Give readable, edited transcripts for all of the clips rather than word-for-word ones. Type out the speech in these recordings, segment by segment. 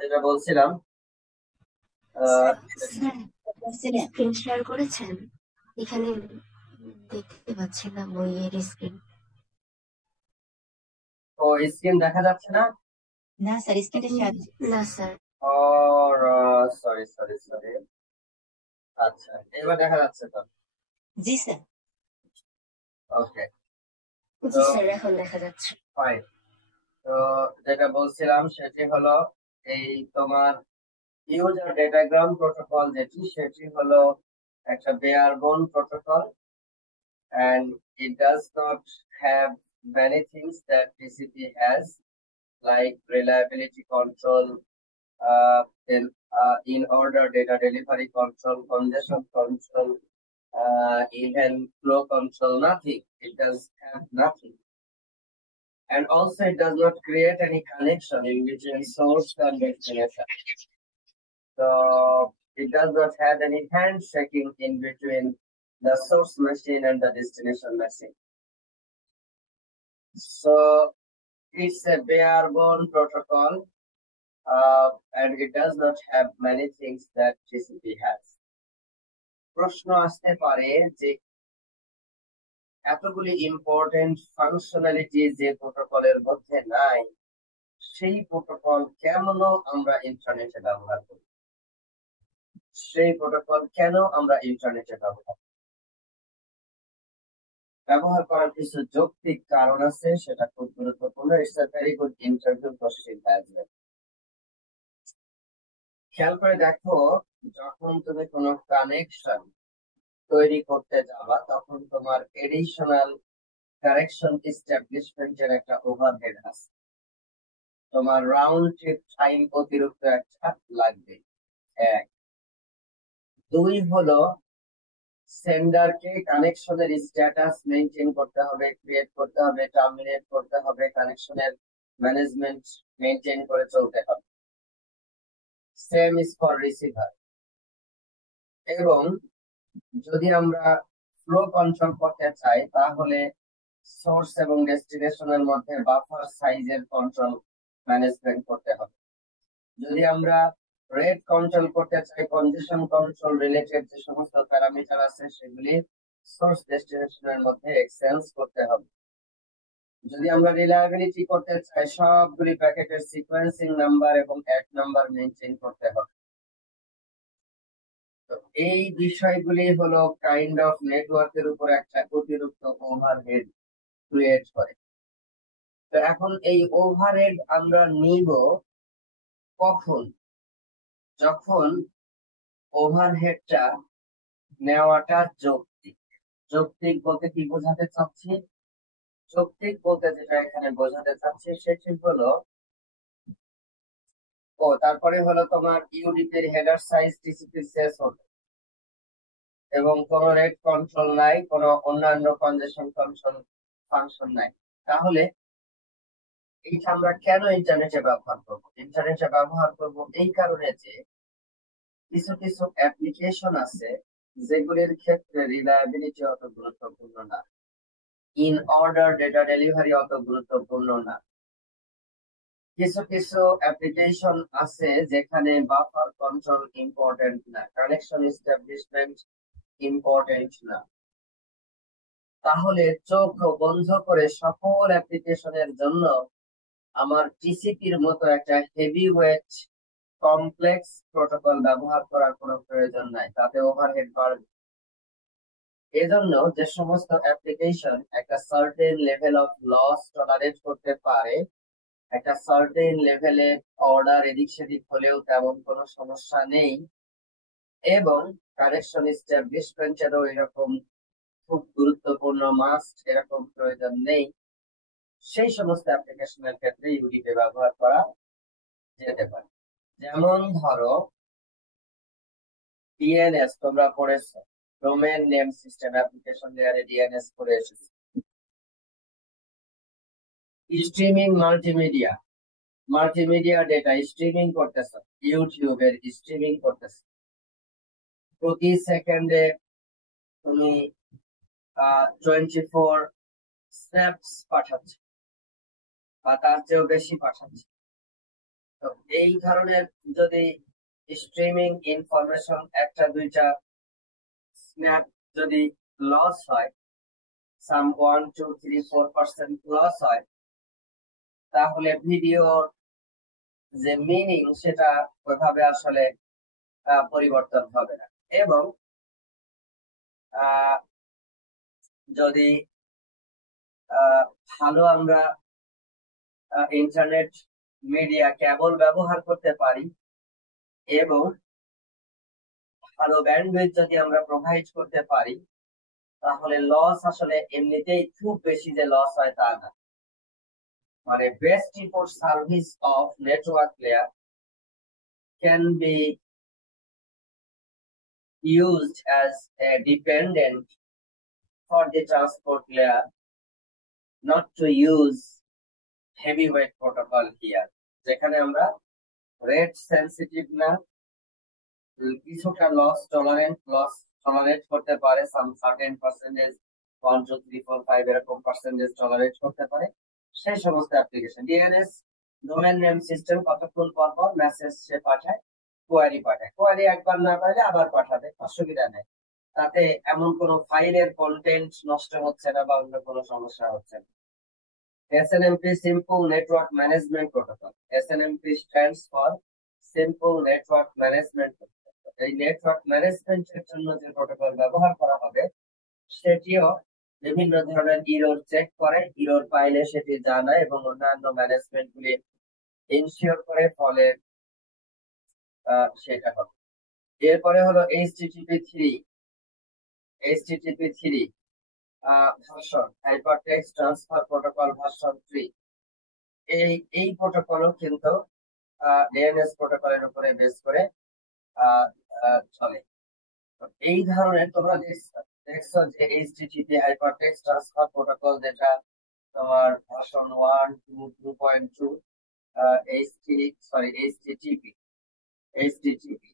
যেটা বলছিলাম স্যার, আহ, screen share করেছেন? এখানে দেখতে পাচ্ছি না বইয়ের স্ক্রিন। ও স্ক্রিন দেখা যাচ্ছে না। না স্যার, স্ক্রিনটা শেয়ার। না স্যার। ওর সরি সরি সরি। আচ্ছা, এবার দেখা যাচ্ছে তো। জি স্যার। ওকে। জি তো স্যার, এখন দেখা যাচ্ছে। ফাইন। তো যেটা বলছিলাম সেটি হলো এই তোমার ইউজার ডেটাগ্রাম প্রোটোকল সেটি হলো একটা বেয়ার বোন protocol, and it does not have many things that TCP has, like reliability control, then in order data delivery control, congestion control, even flow control, nothing. It does have nothing. And also it does not create any connection in between source and destination. So it does not have any handshaking in between the source machine and the destination machine. So it's a bare bone protocol, and it does not have many things that TCP has. প্রশ্ন আসতে পারে যে এতগুলি important functionality যে প্রোটোকলের মধ্যে নাই, সেই প্রোটোকল কেন আমরা ইন্টারনেটে ব্যবহার করি? সেই প্রোটোকল কেন আমরা ইন্টারনেটে ব্যবহার করার কিছু যৌক্তিক কারণ আছে, সেটা খুব গুরুত্বপূর্ণ। It's a very good interview question as well. খেয়াল করে দেখো, যখন তুমি কোনো কানেকশন তৈরি করতে যাবা তখন তোমার এডিশনাল কারেকশন এস্টাবলিশমেন্টের একটা ওভারহেড আছে। তোমার রাউন্ড ট্রিপ টাইম অতিরিক্ত একটা লাগবে, এক। দুই হলো সেন্ডারকে কানেকশনের স্ট্যাটাস মেনটেন করতে হবে, ক্রিয়েট করতে হবে, টার্মিনেট করতে হবে, কানেকশনের ম্যানেজমেন্ট মেনটেন করে চলতে হবে। Same is for receiver. এবং যদি আমরা ফ্লো কন্ট্রোল করতে চাই তাহলে সোর্স এবং ডেস্টিনেশনের মধ্যে বাফার সাইজের কন্ট্রোল ম্যানেজমেন্ট করতে হবে। যদি আমরা রেট কন্ট্রোল করতে চাই, কনজেশন কন্ট্রোল রিলেটেড যে সমস্ত প্যারামিটার আছে সেগুলি সোর্স ডেস্টিনেশনের মধ্যে এক্সচেঞ্জ করতে হবে। যদি আমরা রিলায়েবিলিটি করতে চাই, সবগুলি প্যাকেটের সিকোয়েন্সিং নাম্বার এবং এক নাম্বার মেনটেন করতে হবে। তো এই বিষয়গুলি হলো কাইন্ড অফ নেটওয়ার্কের উপর একটা অতিরিক্ত ওভারহেড ক্রিয়েট করে। তো এখন এই ওভারহেড আমরা নিব কখন? যখন ওভারহেডটা নেওয়াটা যৌক্তিক। যৌক্তিক বলতে কি বোঝাতে চাচ্ছি? যৌক্তিক বলতে যেটা এখানে বোঝাতে চাচ্ছি সেটি হলো, তারপরে হলো তোমার ইউডিপির হেডার সাইজ টিসিপি শেষ হবে এবং কোন রেট কন্ট্রোল নাই, কোন অন্যান্য কনজেশন কন্ট্রোল ফাংশন নাই। তাহলে এইটা আমরা কেন ইন্টারনেটে ব্যবহার করব? ইন্টারনেটে ব্যবহার করব এই কারণে যে কিছু কিছু অ্যাপ্লিকেশন আছে যেগুলির ক্ষেত্রে রিলায়েবিলিটি অত গুরুত্বপূর্ণ না, ইন অর্ডার ডেটা ডেলিভারি অত গুরুত্বপূর্ণ না। কিছু কিছু অ্যাপ্লিকেশন আছে যেখানে বাফার কন্ট্রোল ইম্পর্টেন্ট না, কানেকশন এস্টাবলিশমেন্ট ইম্পর্টেন্ট না। তাহলে চোখ বন্ধ করে সকল অ্যাপ্লিকেশনের জন্য আমার টিসিপির মতো একটা হেভি ওয়েট কমপ্লেক্স প্রোটোকল ব্যবহার করার কোনো প্রয়োজন নাই, তাতে ওভারহেড বাড়বে। এজন্য যে সমস্ত অ্যাপ্লিকেশন একটা certain level of loss tolerate করতে পারে, একটা সার্টেন লেভেলে অর্ডার এদিক সেদিক হলেও তেমন কোনো সমস্যা নেই, এবং কানেকশন এস্টাবলিশমেন্টেরও এরকম খুব গুরুত্বপূর্ণ মাস্ট এরকম প্রয়োজন নেই, সেই সমস্ত অ্যাপ্লিকেশনের ক্ষেত্রে ইউডিপি ব্যবহার করা যেতে পারে। যেমন ধরো ডিএনএস তোমরা পড়েছো, ডোমেন নেম সিস্টেম অ্যাপ্লিকেশন লেয়ারে ডিএনএস করে এসেছে। Streaming multimedia, multimedia data streaming করতেছ, ইউটিউবের স্ট্রিমিং করতেছ, প্রতি সেকেন্ডে তুমি 24 স্ন্যাপস পাঠাচ্ছ বা তার চেয়েও বেশি পাঠাচ্ছ। তো এই ধরনের যদি স্ট্রিমিং ইনফরমেশন একটা দুইটা স্ন্যাপ যদি লস হয়, সাম 1 2 3 4% লস হয়, তাহলে ভিডিওর যে মিনিং সেটা ওইভাবে আসলে পরিবর্তন হবে না। এবং আহ, যদি ভালো আমরা ইন্টারনেট মিডিয়া কেবল ব্যবহার করতে পারি এবং ভালো ব্যান্ডউইথ যদি আমরা প্রোভাইড করতে পারি, তাহলে লস আসলে এমনিতেই খুব বেশি যে লস হয় তা না। মানে best report service of network layer can be used as a dependent for the transport layer, not to use heavyweight protocol here, যেখানে আমরা রেট সেন্সিটিভ না, কিছুটা লস টলারেট করতে পারে, সাম সার্টেন পার্সেন্টেজ 1 2 3 4 5 এরকম পার্সেন্টেজ টলারেট করতে পারে, সেই সমস্ত application. DNS domain name system কতক্ষণ পর পর মেসেজ সে পাঠায়, কোয়ারি একবার না পাইলে আবার পাঠাবে, অসুবিধা নেই। তাতে এমন কোনো ফাইলের কন্টেন্ট নষ্ট হচ্ছে না বা অন্য কোনো সমস্যা হচ্ছে না। SNMP Simple Network Management Protocol. SNMP stands for Simple Network Management Protocol. এই নেটওয়ার্ক ম্যানেজমেন্টের জন্য যে প্রোটোকল ব্যবহার করা হবে সেটিও বিভিন্ন ধরনের ইরর চেক করে, ইরর পাইলে সেটি জানায় এবং অন্যান্য ম্যানেজমেন্ট গুলি ইনশিওর করে, ফলে সেটা হবে। এরপরে হলো HTTP3 version, hypertext transfer protocol version 3। এই প্রোটোকলও কিন্তু ডিএনএস প্রোটোকলের উপরে বেস করে চলে। এই ধরনের তোমরা দেখছো যে এইচটিটিপি হাইপারটেক্সট ট্রান্সফার প্রোটোকল, যেটা তোমার ভার্সন 1 2 2.2 এইচটিটিপি।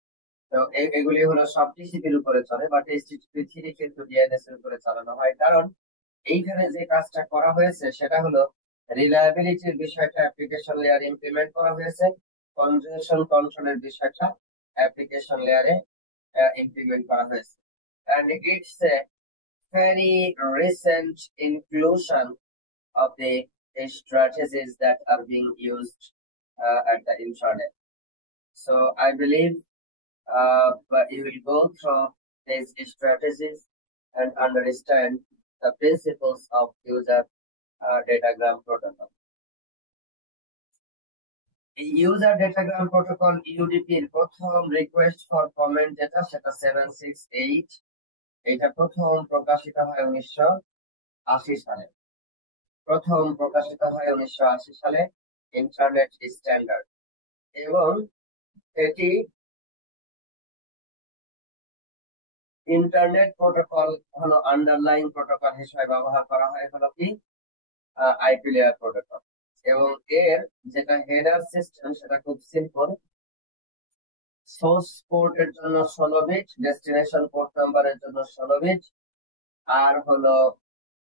তো এগুলি হলো সব টিসিপির উপরে চলে, বাট HTTP3 কিন্তু ডিএনএস এর উপরে চালানো হয়। কারণ এইখানে যে কাজটা করা হয়েছে সেটা হলো রিলায়েবিলিটির বিষয়টা অ্যাপ্লিকেশন লেয়ারে ইমপ্লিমেন্ট করা হয়েছে, কনজেশন কন্ট্রোলের বিষয়টা অ্যাপ্লিকেশন লেয়ারে ইমপ্লিমেন্ট করা হয়েছে। And it's a very recent inclusion of the strategies that are being used at the internet. So I believe but you will go through these strategies and understand the principles of user datagram protocol. User datagram protocol UDP এর প্রথম request for comment যেটা, সেটা 768। এটা প্রথম প্রকাশিত হয় 1980 সালে। Internet standard, এবং এটি ইন্টারনেট প্রোটোকল হলো আন্ডারলাইন প্রোটোকল হিসেবে ব্যবহার করা হয় হলো কি আইপি লেয়ার প্রোটোকল। এবং এর যেটা হেডার সিস্টেম সেটা খুব সিম্পল, সোর্স পোর্টের জন্য 16 বিট, ডেস্টিনেশন পোর্ট নাম্বারের জন্য 16 বিট, আর হলো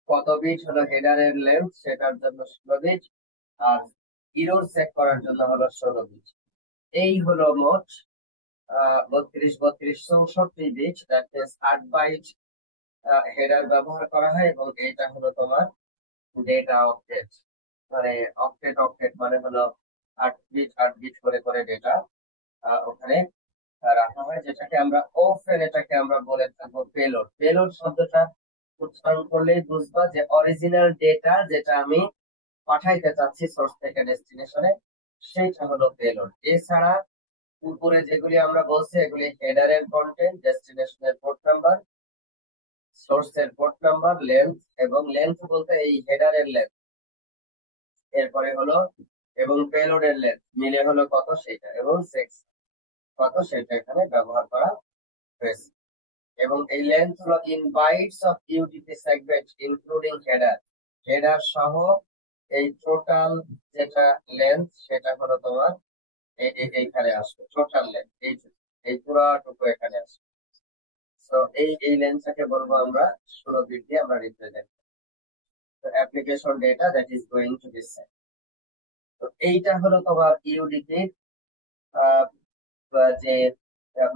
কত বিট হলো হেডারের লেন্থ সেটার জন্য 16 বিট, আর ইরর চেক করার জন্য হলো 16 বিট। এই হলো মোট 32 32 64 bit, that means 8 byte header ব্যবহার করা হয়। এবং এইটা হলো তোমার ডেটা অক্টেট, মানে অক্টেট মানে হলো 8 বিট করে করে ডেটা ওখানে রাখা হয়, যেটাকে আমরা এটাকে আমরা বলে থাকবো পেলোড। পেলোড শব্দটা উচ্চারণ করলেই বুঝবা যে অরিজিনাল ডেটা যেটা আমি পাঠাইতে চাচ্ছি সোর্স থেকে ডেস্টিনেশনে, সেটা হলো পেলোড। এছাড়া উপরে যেগুলি আমরা বলছি এগুলি হেডারের কন্টেন্ট, ডেস্টিনেশনের পোর্ট নাম্বার, সোর্সের পোর্ট নাম্বার, লেন্থ, এবং লেন্থ বলতে এই হেডারের লেন্থ, এরপরে হলো এবং পেলোডের লেন্থ মিলে হলো কত সেটা, এবং সেক্স কত সেটা এখানে ব্যবহার করা হয়েছে। এবং এই লেন্থ হলো in bytes of UDP segment including header সহ এই টোটাল যেটা লেন্থ সেটা হলো তোমার এইখানে আসবে, টোটাল লেন্থ এই পুরাটুকু এখানে আসবে। তো এই লেন্থটাকে বলবো আমরা 16 বিট দিয়ে আমরা রিপ্রেজেন্ট। তো application data that is going to this side. তো এইটা হলো তোমার ইউডিপির যে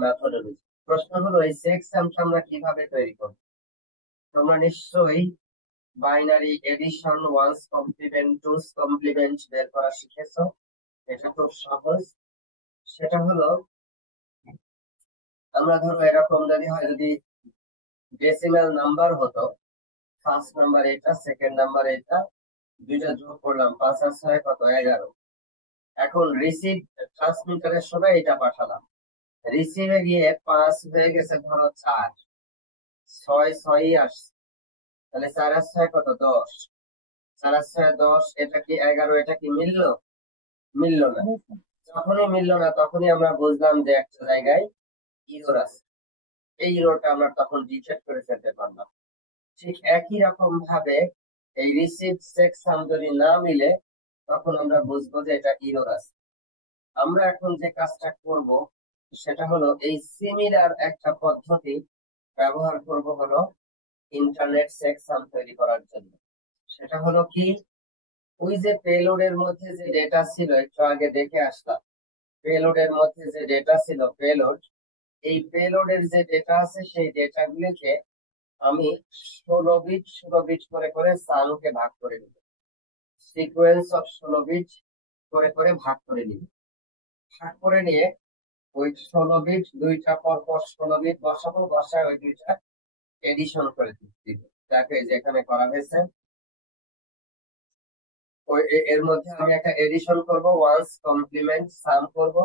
মেথোডোলজি। প্রশ্ন হলো এই চেকসামটা আমরা কিভাবে তৈরি করব? তোমরা নিশ্চয়ই binary addition, one's complement, two's complement বের করা শিখেছো। এটা খুব সহজ। সেটা হলো আমরা ধরো এরকম যদি হয়, যদি ডেসিমাল নাম্বার হতো, ফার্স্ট নাম্বার এটা, সেকেন্ড নাম্বার এটা, দুইটা যোগ করলাম, 5 আর 6 কত, 11। এখন রিসিভ ট্রান্সমিটারের সময় এটা পাঠালাম, রিসিভে গিয়ে 5 হয়ে গেছে ধরো 4, 6 6ই আসছে, তাহলে 4 আর 6 কত, 10, 4 আর 6 10, এটা কি 11, এটা কি মিললো? মিললো না। যখনই মিললো না তখনই আমরা বুঝলাম যে একটা জায়গায় ইরর আছে। এই ইররটা আমরা তখন ডিটেক্ট করে ফেলতে পারলাম। ঠিক একই রকম ভাবে এই রিসিভ সেকশন যদি না মিলে তখন আমরা বুঝবো যে এটা ইরর আছে। আমরা এখন যে কাজটা করব সেটা হলো এই সিমিলার একটা পদ্ধতি ব্যবহার করব হলো ইন্টারনেট সেকশন তৈরি করার জন্য। সেটা হলো কি, ওই যে পেলোডের মধ্যে যে ডেটা ছিল, একটু আগে দেখে আসলাম, পেলোডের মধ্যে যে ডেটা ছিল পেলোড, এই পেলোডের যে ডেটা আছে সেই ডেটা গুলিকে আমি 16 বিট 16 বিট করে করে সামকে ভাগ করে দিব, সিকোয়েন্স অফ 16 বিট করে করে ভাগ করে দিব। ভাগ করে নিয়ে ওই 16 বিট দুইটা পর পর 16 বিট বসাবো, বসায় ওই দুইটা এডিশন করে দিব। যাকে যেখানে করা হয়েছে ওই এর মধ্যে আমি একটা এডিশন করব, ওয়ান্স কমপ্লিমেন্ট সাম করব,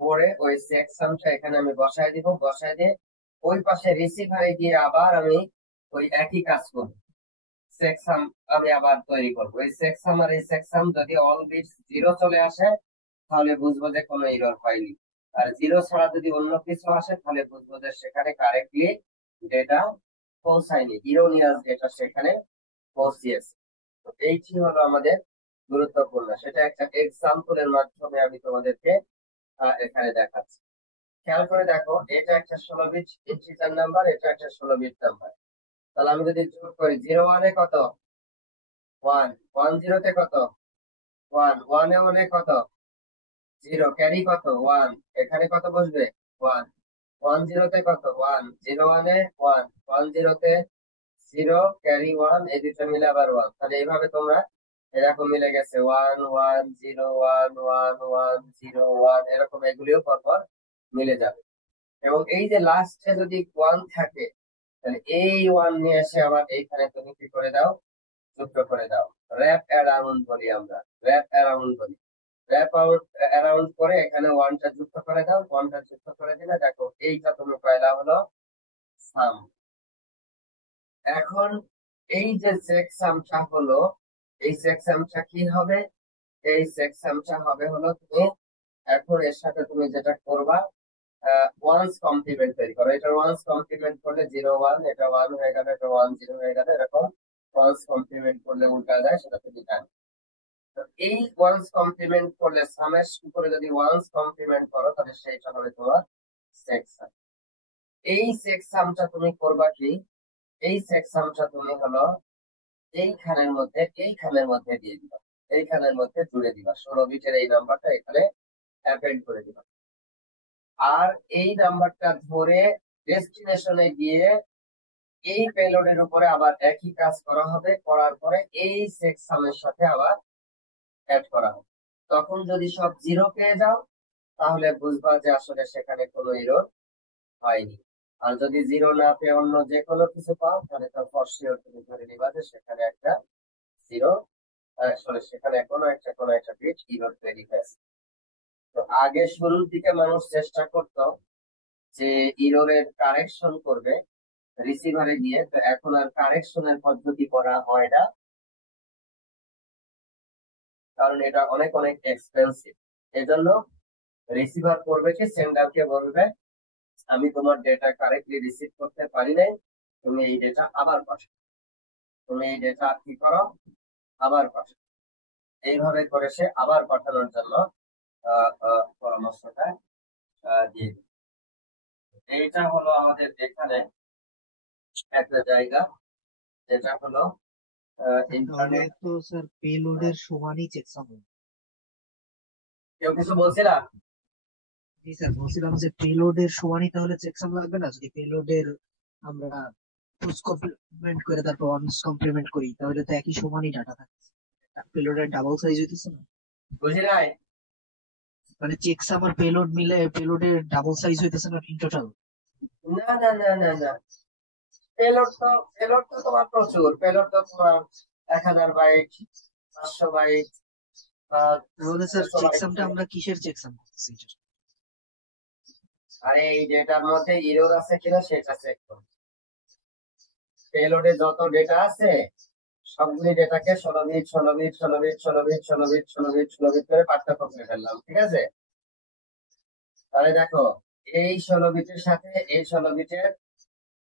করে ওই সেকশনটা এখানে আমি বসায় দিব, বসায় দিয়ে ওই পাশে রিসিভারে গিয়ে আবার আমি ওই একই কাজ করব, সেকশন আমি আবার তৈরি করবো। এই সেকশন আর এই সেকশন যদি অল বিটস 0 চলে আসে তাহলে বুঝবো যে কোনো এরর হয়নি, আর 0 ছাড়া যদি অন্য কিছু আসে তাহলে বুঝবো যে সেখানে কারেক্টলি ডেটা পৌঁছায়নি, ইরোনিয়াস ডেটা সেখানে পৌঁছিয়েছে। তো এইটি হলো আমাদের গুরুত্বপূর্ণ, সেটা একটা এক্সাম্পলের মাধ্যমে আমি তোমাদেরকে এখানে দেখাচ্ছি। খেয়াল করে দেখো, এটা একটা 16 বিট ইন্টিজার নাম্বার, এটা একটা 16 বিট নাম্বার। তাহলে আমি যদি যোগ করি, 0 1 এ কত, 1 1 0 তে কত, 1 1 এ 1 এ কত, 0, ক্যারি কত, 1, এখানে কত বসবে, 1 1 0 তে কত, 1 0 1 এ 1 1 0 তে 0, ক্যারি 1, এই দুটো মিলে আবার 1। তাহলে এইভাবে তোমরা এরকম মিলে গেছে 1 1 0 1 1 1 0 1, এরকম এগুলিও পরপর মিলে যাবে। এবং এই যে লাস্টে যদি 1 থাকে তাহলে এই 1 নিয়ে এসে আবার এইখানে তুমি কি করে দাও, যুক্ত করে দাও। র্যাপ অ্যারাউন্ড বলি আমরা, র্যাপ অ্যারাউন্ড বলি। র্যাপ অ্যারাউন্ড করে এখানে 1টা যুক্ত করে দাও, 1টা যুক্ত করে দিলে দেখো এইটা তুমি পাইলা হলো সাম। এখন এই যে চেকসামটা হলো, এই চেকসামটা কি হবে, এই চেকসামটা হবে হলো তুমি এখন এর সাথে তুমি যেটা করবা, ওয়ান্স কমপ্লিমেন্ট তৈরি করো। এটা ওয়ান্স কমপ্লিমেন্ট করলে 0 1, এটা 1 হয়ে গেল, এটা 1 0 হয়ে গেল, এরকম ওয়ান্স কমপ্লিমেন্ট করলে উল্টা যায়, সেটা তুমি জানো। তো এই ওয়ান্স কমপ্লিমেন্ট করলে সামের উপরে যদি ওয়ান্স কমপ্লিমেন্ট করো তাহলে সেইটা হবে তোমার সেকশন। এই সেকশনটা তুমি করবা কি, এই সেকশনটা তুমি হলো এইখানের মধ্যে দিয়ে দিবা, এইখানের মধ্যে জুড়ে দিবা, 16 বিটের এই নাম্বারটা এখানে অ্যাপেন্ড করে দিবা। আর এই নাম্বারটা ধরে ডেস্টিনেশনে গিয়ে এই পেলোডের উপরে আবার একই কাজ করা হবে, করার পরে এই সেকশনের সাথে আবার অ্যাড করা হবে। তখন যদি সব 0 পেয়ে যাও তাহলে বুঝবা যে আসলে সেখানে কোনো এরর হয়নি। আর যদি 0 না পেয়ে অন্য যে কোনো কিছু পাও তাহলে তো ফর শিওর তুমি ধরে নিবা যে সেখানে একটা 0, আসলে সেখানে কোনো একটা বিট এরর তৈরি হয়েছে। তো আগে শুরুর দিকে মানুষ চেষ্টা করতো যে ইররের কারেকশন করবে রিসিভারে গিয়ে, তো এখন আর কারেকশনের পদ্ধতি করা হয় না, কারণ এটা অনেক অনেক এক্সপেন্সিভ। এজন্য রিসিভার করবে কি, সেন্ডারকে বলবে আমি তোমার ডেটা কারেক্টলি রিসিভ করতে পারি নাই, তুমি এই ডেটা আবার পাঠাও, তুমি এই ডেটা কি করো, আবার পাঠাও। এইভাবে করে সে আবার পাঠানোর জন্য পরামর্শটা দিয়ে দিবে। এইটা হলো আমাদের এখানে একটা জায়গা, যেটা হলো তাহলে ইন্টারনেট। তো স্যার পেলোডের সমানই চেকসাম হবে। কেউ কিছু বলছিলা? জি স্যার, বলছিলাম যে পেলোডের সমানই তাহলে চেকসাম লাগবে না? যদি পেলোডের আমরা টুস কমপ্লিমেন্ট করে তারপর ওয়ান্স কমপ্লিমেন্ট করি তাহলে তো একই সমানই ডাটা থাকে। পেলোডের ডাবল সাইজ হইতেছে না? বুঝি নাই। মানে চেকসাম আর পেলোড মিলে পেলোডের ডাবল সাইজ হইতেছে না ইন টোটাল? না না না না না, পেলোড তো তোমার প্রচুর, পেলোড তো তোমার 1000 বাইট, 500 বাইট বা তাহলে স্যার 600 বাইট। চেকসামটা আমরা কিসের চেকসাম করতেছি? আরে এই ডেটার মধ্যে ইরর আছে কিনা সেটা চেক করো। পেলোডে যত ডেটা আছে সবগুলি ডেটাকে 16 bit 16 bit 16 bit 16 bit 16 bit 16 bit 16 bit করে পার্থক্য করে ফেললাম, ঠিক আছে? তাহলে দেখো, এই 16 বিটের সাথে এই 16 বিটের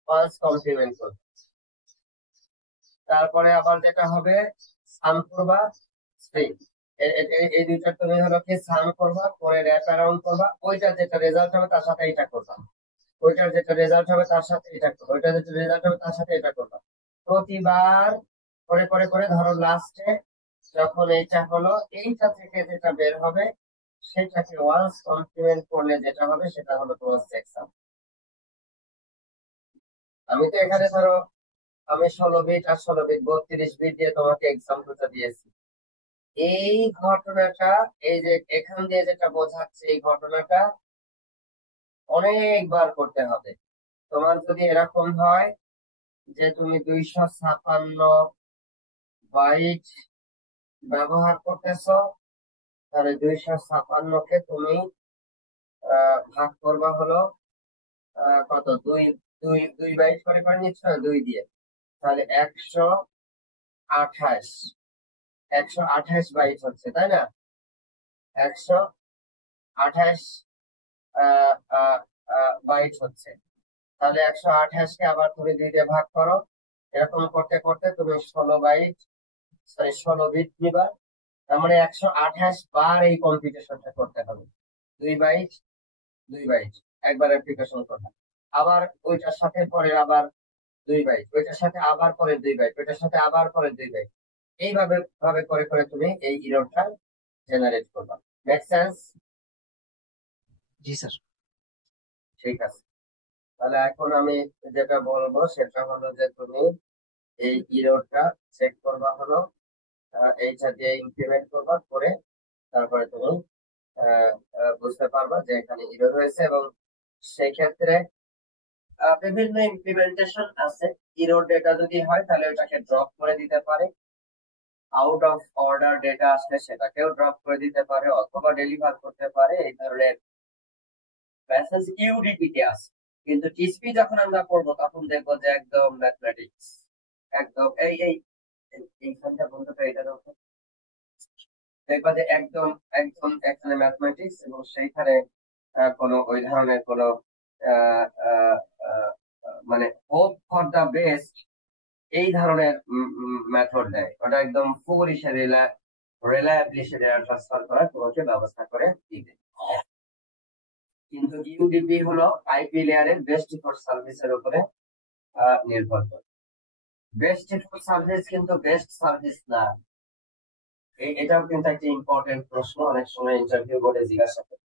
পালস কমপ্লিমেন্ট করবে। তারপরে আবার যেটা হবে, সাম করবা স্ট্রিং। এই দুইটা তুমি হলো কি সাম করবা, পরে র্যাপ অ্যারাউন্ড করবা, ওইটার যেটা রেজাল্ট হবে তার সাথে এটা করবা, ওইটার যেটা রেজাল্ট হবে তার সাথে এটা করবা, ওইটার যেটা রেজাল্ট হবে তার সাথে এটা করবা। প্রতিবার করে করে করে ধরো লাস্টে যখন এইটা হলো, এইটা থেকে যেটা বের হবে সেটাকে ওয়ান্স কমপ্লিমেন্ট করলে যেটা হবে সেটা হলো তোমার সেকশন। আমি তো এখানে ধরো আমি 16 বিট আর 16 বিট 32 বিট দিয়ে তোমাকে এক্সাম্পলটা দিয়েছি। এই ঘটনাটা, এই যে এখান দিয়ে যেটা বোঝাচ্ছে, এই ঘটনাটা অনেকবার করতে হবে। তোমার যদি এরকম হয় যে তুমি 256 বাইট ব্যবহার করতেছো, তাহলে 256 কে তুমি ভাগ করবা হলো কত, দুই দুই 2 বাইট করে করে নিচ্ছ না, 2 দিয়ে, তাহলে 128, 128 বাইট হচ্ছে, তাই না? 128 বাইট হচ্ছে। তাহলে 128কে আবার তুমি 2 দিয়ে ভাগ করো। এরকম করতে করতে তুমি 16 বাইট, সরি 16 বিট নিবা। তার মানে 128 বার এই কম্পিটিশনটা করতে হবে। 2 বাইট 2 বাইট একবার অ্যাপ্লিকেশন করলাম, আবার ওইটার সাথে পরে আবার 2 বাইট, ওইটার সাথে আবার পরে 2 বাইট, ওইটার সাথে আবার পরে 2 বাইট। এইভাবে ভাবে করে করে তুমি এই ইররটা জেনারেট করবা। Make sense? জি স্যার। ঠিক আছে, তাহলে এখন আমি যেটা বলবো সেটা হলো যে তুমি এই ইররটা চেক করবা হলো এইটা দিয়ে ইমপ্লিমেন্ট করবা, করে তারপরে তুমি বুঝতে পারবা যে এখানে ইরর হয়েছে। এবং সেই ক্ষেত্রে বিভিন্ন ইমপ্লিমেন্টেশন আছে। ইরর ডেটা যদি হয় তাহলে ওটাকে ড্রপ করে দিতে পারে, আউট অফ অর্ডার ডেটা আসলে সেটাকেও ড্রপ করে দিতে পারে, অথবা ডেলিভার করতে পারে। এই ধরনের মেসেজ ইউডিপি তে আছে। কিন্তু টিসপি যখন আমরা করবো তখন দেখবো যে একদম ম্যাথমেটিক্স, একদম এইখানটা বলতে পারি, এটা দেখবা যে একদম একদম এখানে ম্যাথমেটিক্স, এবং সেইখানে কোনো ওই ধরনের কোনো আহ, আহ, আহ, মানে হোপ ফর দা বেস্ট এই ধরনের মেথড দেয়। ওটা একদম ফুলিশ রিলায়েবলি সে ডেটা ট্রান্সফার করার তোমাকে ব্যবস্থা করে দিবে। কিন্তু ইউডিপি হলো আইপি লেয়ারের বেস্ট এফোর্ট সার্ভিসের উপরে নির্ভর করে। বেস্ট এফোর্ট সার্ভিস কিন্তু বেস্ট সার্ভিস না। এটাও কিন্তু একটা ইম্পর্টেন্ট প্রশ্ন, অনেক সময় ইন্টারভিউ বোর্ডে জিজ্ঞাসা করে।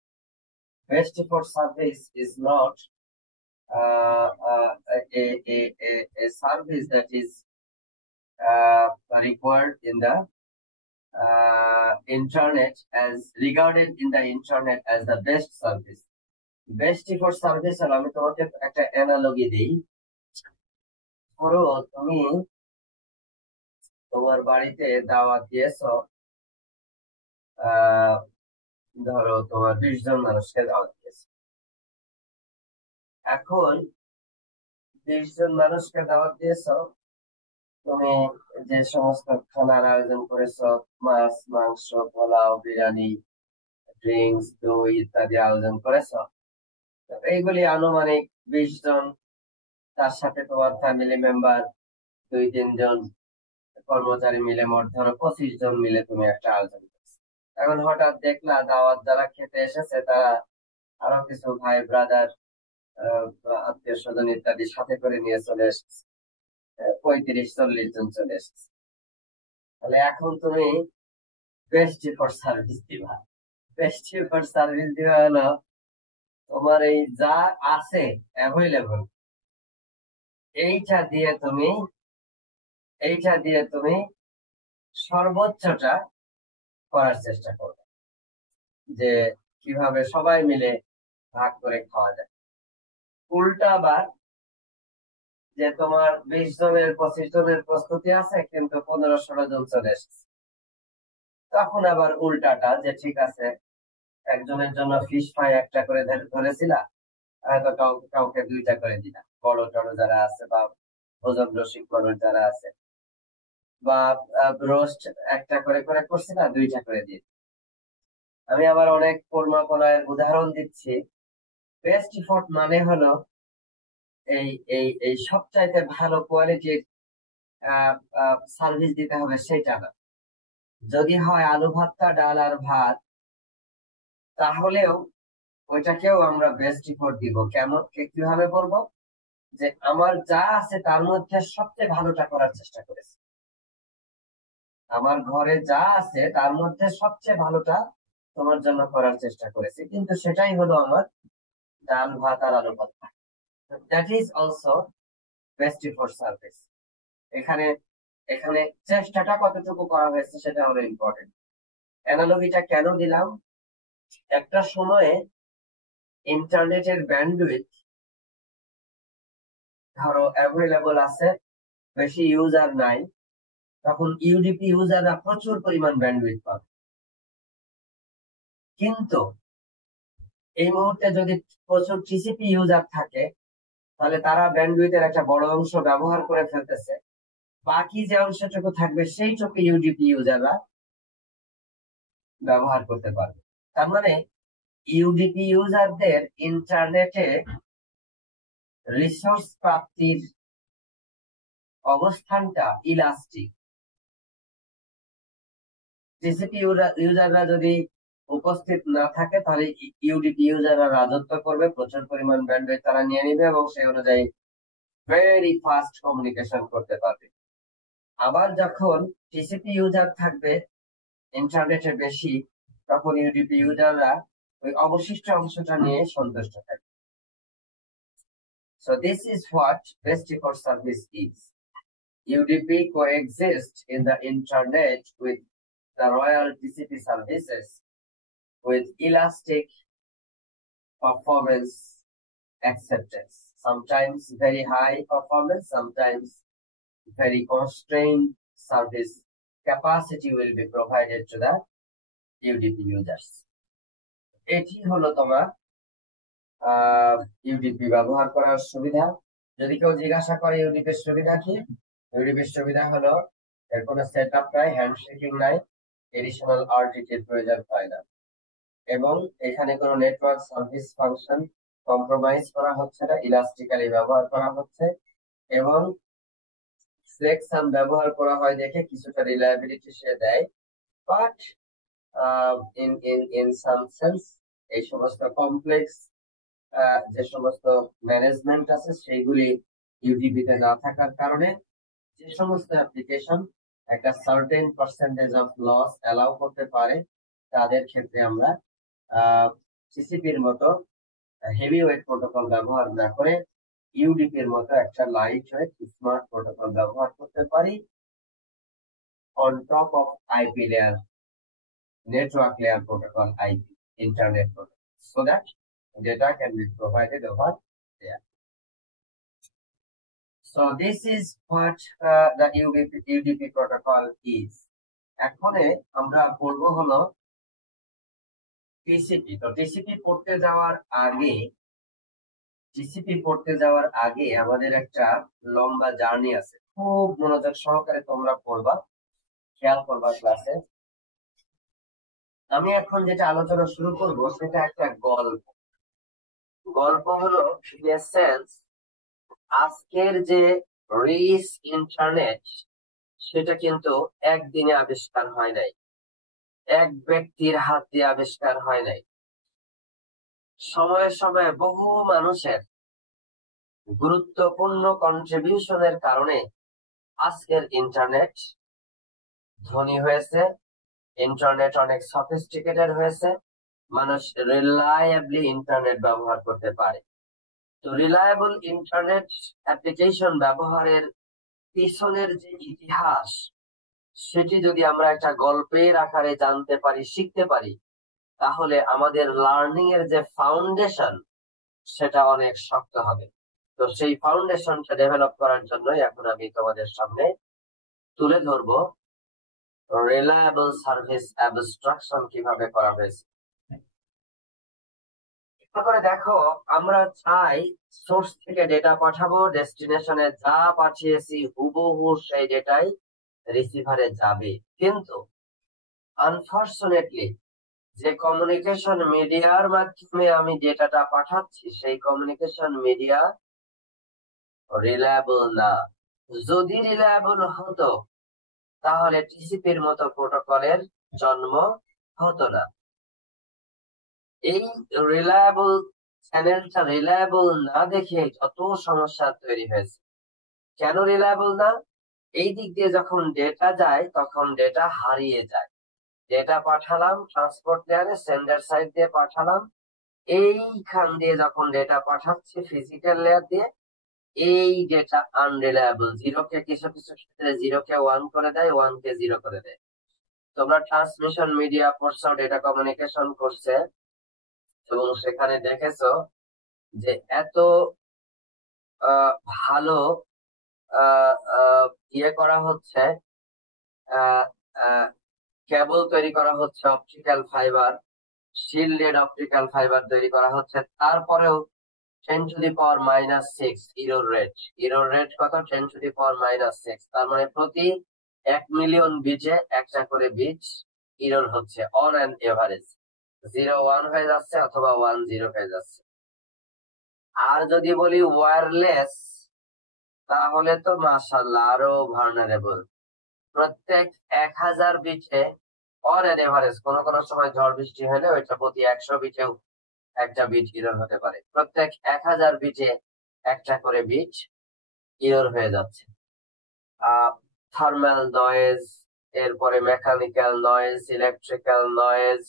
Best effort service is not a service that is required in the internet, as regarded in the internet as the best service. Best effort service হলো, আমি তোমাকে একটা অ্যানালজি দিই। ধরো তুমি তোমার বাড়িতে দাওয়াত দিয়েছো, ধরো তোমার 20 জন মানুষকে দাওয়াত দিয়েছো। এখন 20 জন মানুষকে দাওয়াত দিয়েছো, তুমি যে সমস্ত খানার আয়োজন করেছো, মাছ মাংস পোলাও বিরিয়ানি ড্রিঙ্কস দই ইত্যাদি আয়োজন করেছো, এইগুলি আনুমানিক 20 জন, তার সাথে তোমার ফ্যামিলি মেম্বার 2-3 জন, কর্মচারী মিলে মোট ধরো 25 জন মিলে তুমি একটা আয়োজন করছো। এখন হঠাৎ দেখলা দাওয়াত যারা খেতে এসেছে তারা আরো কিছু ভাই ব্রাদার আত্মীয় স্বজন ইত্যাদি সাথে করে নিয়ে চলে এসেছে, 35-40 জন চলে এসেছে। তাহলে এখন তুমি বেস্ট এফোর্ট সার্ভিস দিবা। বেস্ট প্রিফার সার্ভিস দেওয়া হলো তোমার এই যা আছে অ্যাভেলেবল, এইটা দিয়ে তুমি এইটা দিয়ে তুমি সর্বোচ্চটা করার চেষ্টা করবে, যে কিভাবে সবাই মিলে ভাগ করে খাওয়া যায়। উল্টা আবার, যে তোমার 20 জনের 25 জনের প্রস্তুতি আছে কিন্তু 15-16 জন চলে এসেছে, তখন আবার উল্টাটা, যে ঠিক আছে একজনের জন্য ফিশ ফ্রাই একটা করে ধরেছিলা, হয়তো কাউকে কাউকে 2টা করে দিলা, বড় টড় যারা আছে বা ভোজন রসিক মানুষ যারা আছে, বা রোস্ট একটা করে করে করছিলা, 2টা করে দিয়ে। আমি আবার অনেক কোরমা পোলাওয়ের উদাহরণ দিচ্ছি। বেস্ট ইফোর্ট মানে হলো এই এই এই সবচাইতে ভালো কোয়ালিটির সার্ভিস দিতে হবে সেটা না। যদি হয় আলু ভর্তা, ডাল আর ভাত, তাহলেও ওইটাকেও আমরা বেস্ট ইফোর্ট দিব। কেমন, কিভাবে বলবো, যে আমার যা আছে তার মধ্যে সবচেয়ে ভালোটা করার চেষ্টা করেছি, আমার ঘরে যা আছে তার মধ্যে সবচেয়ে ভালোটা তোমার জন্য করার চেষ্টা করেছি, কিন্তু সেটাই হলো আমার ডাল ভাত আর আলু ভর্তা। That is also best effort service. এখানে এখানে চেষ্টাটা কতটুকু করা হয়েছে সেটা হলো ইম্পর্টেন্ট। অ্যানালজিটা কেন দিলাম, একটা সময়ে ইন্টারনেটের ব্যান্ডউইথ ধরো অ্যাভেলেবল আছে, বেশি ইউজার নাই, তখন ইউডিপি ইউজাররা প্রচুর পরিমাণ ব্যান্ডউইথ পাবে। কিন্তু এই মুহূর্তে যদি প্রচুর টিসিপি ইউজার থাকে, তাহলে তারা ব্যান্ডউইথের একটা বড় অংশ ব্যবহার করে ফেলতেছে, বাকি যে অংশটুকু থাকবে সেইটুকু ইউডিপি ইউজাররা ব্যবহার করতে পারবে। তার মানে ইউডিপি ইউজারদের ইন্টারনেটে রিসোর্স প্রাপ্তির অবস্থানটা ইলাস্টিক। টিসিপি ইউজাররা যদি উপস্থিত না থাকে, তাহলে ইউডিপি ইউজাররা রাজত্ব করবে, প্রচুর পরিমাণ ব্যান্ডউইথ তারা নিয়ে নিবে এবং সেই অনুযায়ী ভেরি ফাস্ট কমিউনিকেশন করতে পারবে। আবার যখন টিসিপি ইউজার থাকবে ইন্টারনেটে বেশি, তখন ইউডিপি ইউজাররা ওই অবশিষ্ট অংশটা নিয়ে সন্তুষ্ট থাকবে। So this is what best effort service is. UDP coexists in the internet with the Royal TCP services with elastic performance acceptance. Sometimes very high performance, sometimes very constrained service capacity will be provided to the UDP users. এটি হলো তোমার UDP ব্যবহার করার সুবিধা। যদি কেউ জিজ্ঞাসা করে ইউডিপির সুবিধা কি, ইউডিপির সুবিধা হলো এর কোনো সেট আপ নাই, হ্যান্ডশেকিং নাই, এডিশনাল আরটিটির প্রয়োজন হয় না, এবং এখানে কোনো নেটওয়ার্ক সার্ভিস ফাংশন কম্প্রোমাইজ করা হচ্ছে না, ইলাস্টিক্যালি ব্যবহার করা হচ্ছে, এবং ফ্লেক্সাম ব্যবহার করা হয় দেখে কিছুটা রিলায়েবিলিটি সে দেয়। বাট ইন সাম সেন্স এই সমস্ত কমপ্লেক্স যে সমস্ত ম্যানেজমেন্ট আছে সেইগুলি ইউডিপিতে না থাকার কারণে যে সমস্ত অ্যাপ্লিকেশন একটা certain percentage of loss allow করতে পারে, তাদের ক্ষেত্রে আমরা টিসিপির মতো হেভি ওয়েট প্রোটোকল ব্যবহার না করে ইউডিপির মতো একটা লাইট ওয়েট স্মার্ট প্রোটোকল ব্যবহার করতে পারি on top of IP layer, network layer protocol, IP internet protocol, so that data can be provided over there. So this is what the UDP protocol is. এখন আমরা পড়বো হলো TCP. তো TCP পড়তে যাওয়ার আগে আমাদের একটা লম্বা জার্নি আছে, খুব মনোযোগ সহকারে তোমরা পড়বা, খেয়াল করবা ক্লাসে। আমি এখন যেটা আলোচনা শুরু করব সেটা একটা গল্প হলো সেন্স আজকের যে রিচ ইন্টারনেট সেটা কিন্তু একদিনে আবিষ্কার হয় নাই, এক ব্যক্তির হাত দিয়ে আবিষ্কার হয় নাই। সময়ে সময়ে বহু মানুষের গুরুত্বপূর্ণ কন্ট্রিবিউশনের কারণে আজকের ইন্টারনেট ধনী হয়েছে, ইন্টারনেট অনেক সফিস্টিকেটেড হয়েছে, মানুষ রিলায়েবলি ইন্টারনেট ব্যবহার করতে পারে। তো রিলায়েবল ইন্টারনেট অ্যাপ্লিকেশন ব্যবহারের পিছনের যে ইতিহাস, সেটি যদি আমরা একটা গল্পের আকারে জানতে পারি, শিখতে পারি, তাহলে আমাদের লার্নিং এর যে ফাউন্ডেশন সেটা অনেক শক্ত হবে। তো সেই ফাউন্ডেশনটা ডেভেলপ করার জন্য এখন আমি তোমাদের সামনে তুলে ধরবো রিলায়েবল সার্ভিস অ্যাবস্ট্রাকশন কিভাবে করা হয়েছে। করে দেখো, আমরা চাই সোর্স থেকে ডেটা পাঠাবো, ডেস্টিনেশনে যা পাঠিয়েছি হুবহু সেই ডেটাই রিসিভারে যাবে। কিন্তু আনফরচুনেটলি যে কমিউনিকেশন মিডিয়ার মাধ্যমে আমি ডেটাটা পাঠাচ্ছি সেই কমিউনিকেশন মিডিয়া রিলায়েবল না। যদি রিলায়েবল হতো তাহলে টিসিপির মতো প্রোটোকলের জন্ম হতো না। এই রিলায়েবল চ্যানেলটা রিলায়েবল না দেখে যত সমস্যা তৈরি হয়েছে। কেন রিলায়েবল না? এই দিক দিয়ে যখন ডেটা যায় তখন ডেটা হারিয়ে যায়। ডেটা পাঠালাম ট্রান্সপোর্ট লেয়ারে, সেন্ডার সাইড দিয়ে পাঠালাম, এইখান দিয়ে যখন ডেটা পাঠাচ্ছি ফিজিক্যাল লেয়ার দিয়ে, এই ডেটা আনরিলায়েবল। জিরোকে কিছু কিছু ক্ষেত্রে জিরোকে 1 করে দেয়, 1 কে 0 করে দেয়। তোমরা ট্রান্সমিশন মিডিয়া পড়ছো, ডেটা কমিউনিকেশন করছে, এবং সেখানে দেখেছো যে এত ভালো ইয়ে করা হচ্ছে, কেবল তৈরি করা হচ্ছে, optical fibre, shielded optical fibre তৈরি করা হচ্ছে, তারপরেও 10⁻⁻6 ইরর রেট কত? 10⁻⁻6। তার মানে প্রতি 1 মিলিয়ন বিটে একটা করে বিট ইরর হচ্ছে অন অ্যান এভারেজ। 0 1 হয়ে যাচ্ছে অথবা 1 0 হয়ে যাচ্ছে। আর যদি বলি ওয়্যারলেস, তাহলে তো মাশাআল্লাহ আরো ভার্নারেবল। প্রত্যেক 1000 বিটে অন অ্যান এভারেজ, কোনো কোনো সময় ঝড় বৃষ্টি হলে ওইটা প্রতি 100 বিটেও একটা বিট ইরর হতে পারে। প্রত্যেক 1000 বিটে একটা করে বিট ইরর হয়ে যাচ্ছে। থার্মাল নয়েজ, এরপরে মেকানিক্যাল নয়েজ, ইলেকট্রিক্যাল নয়েজ,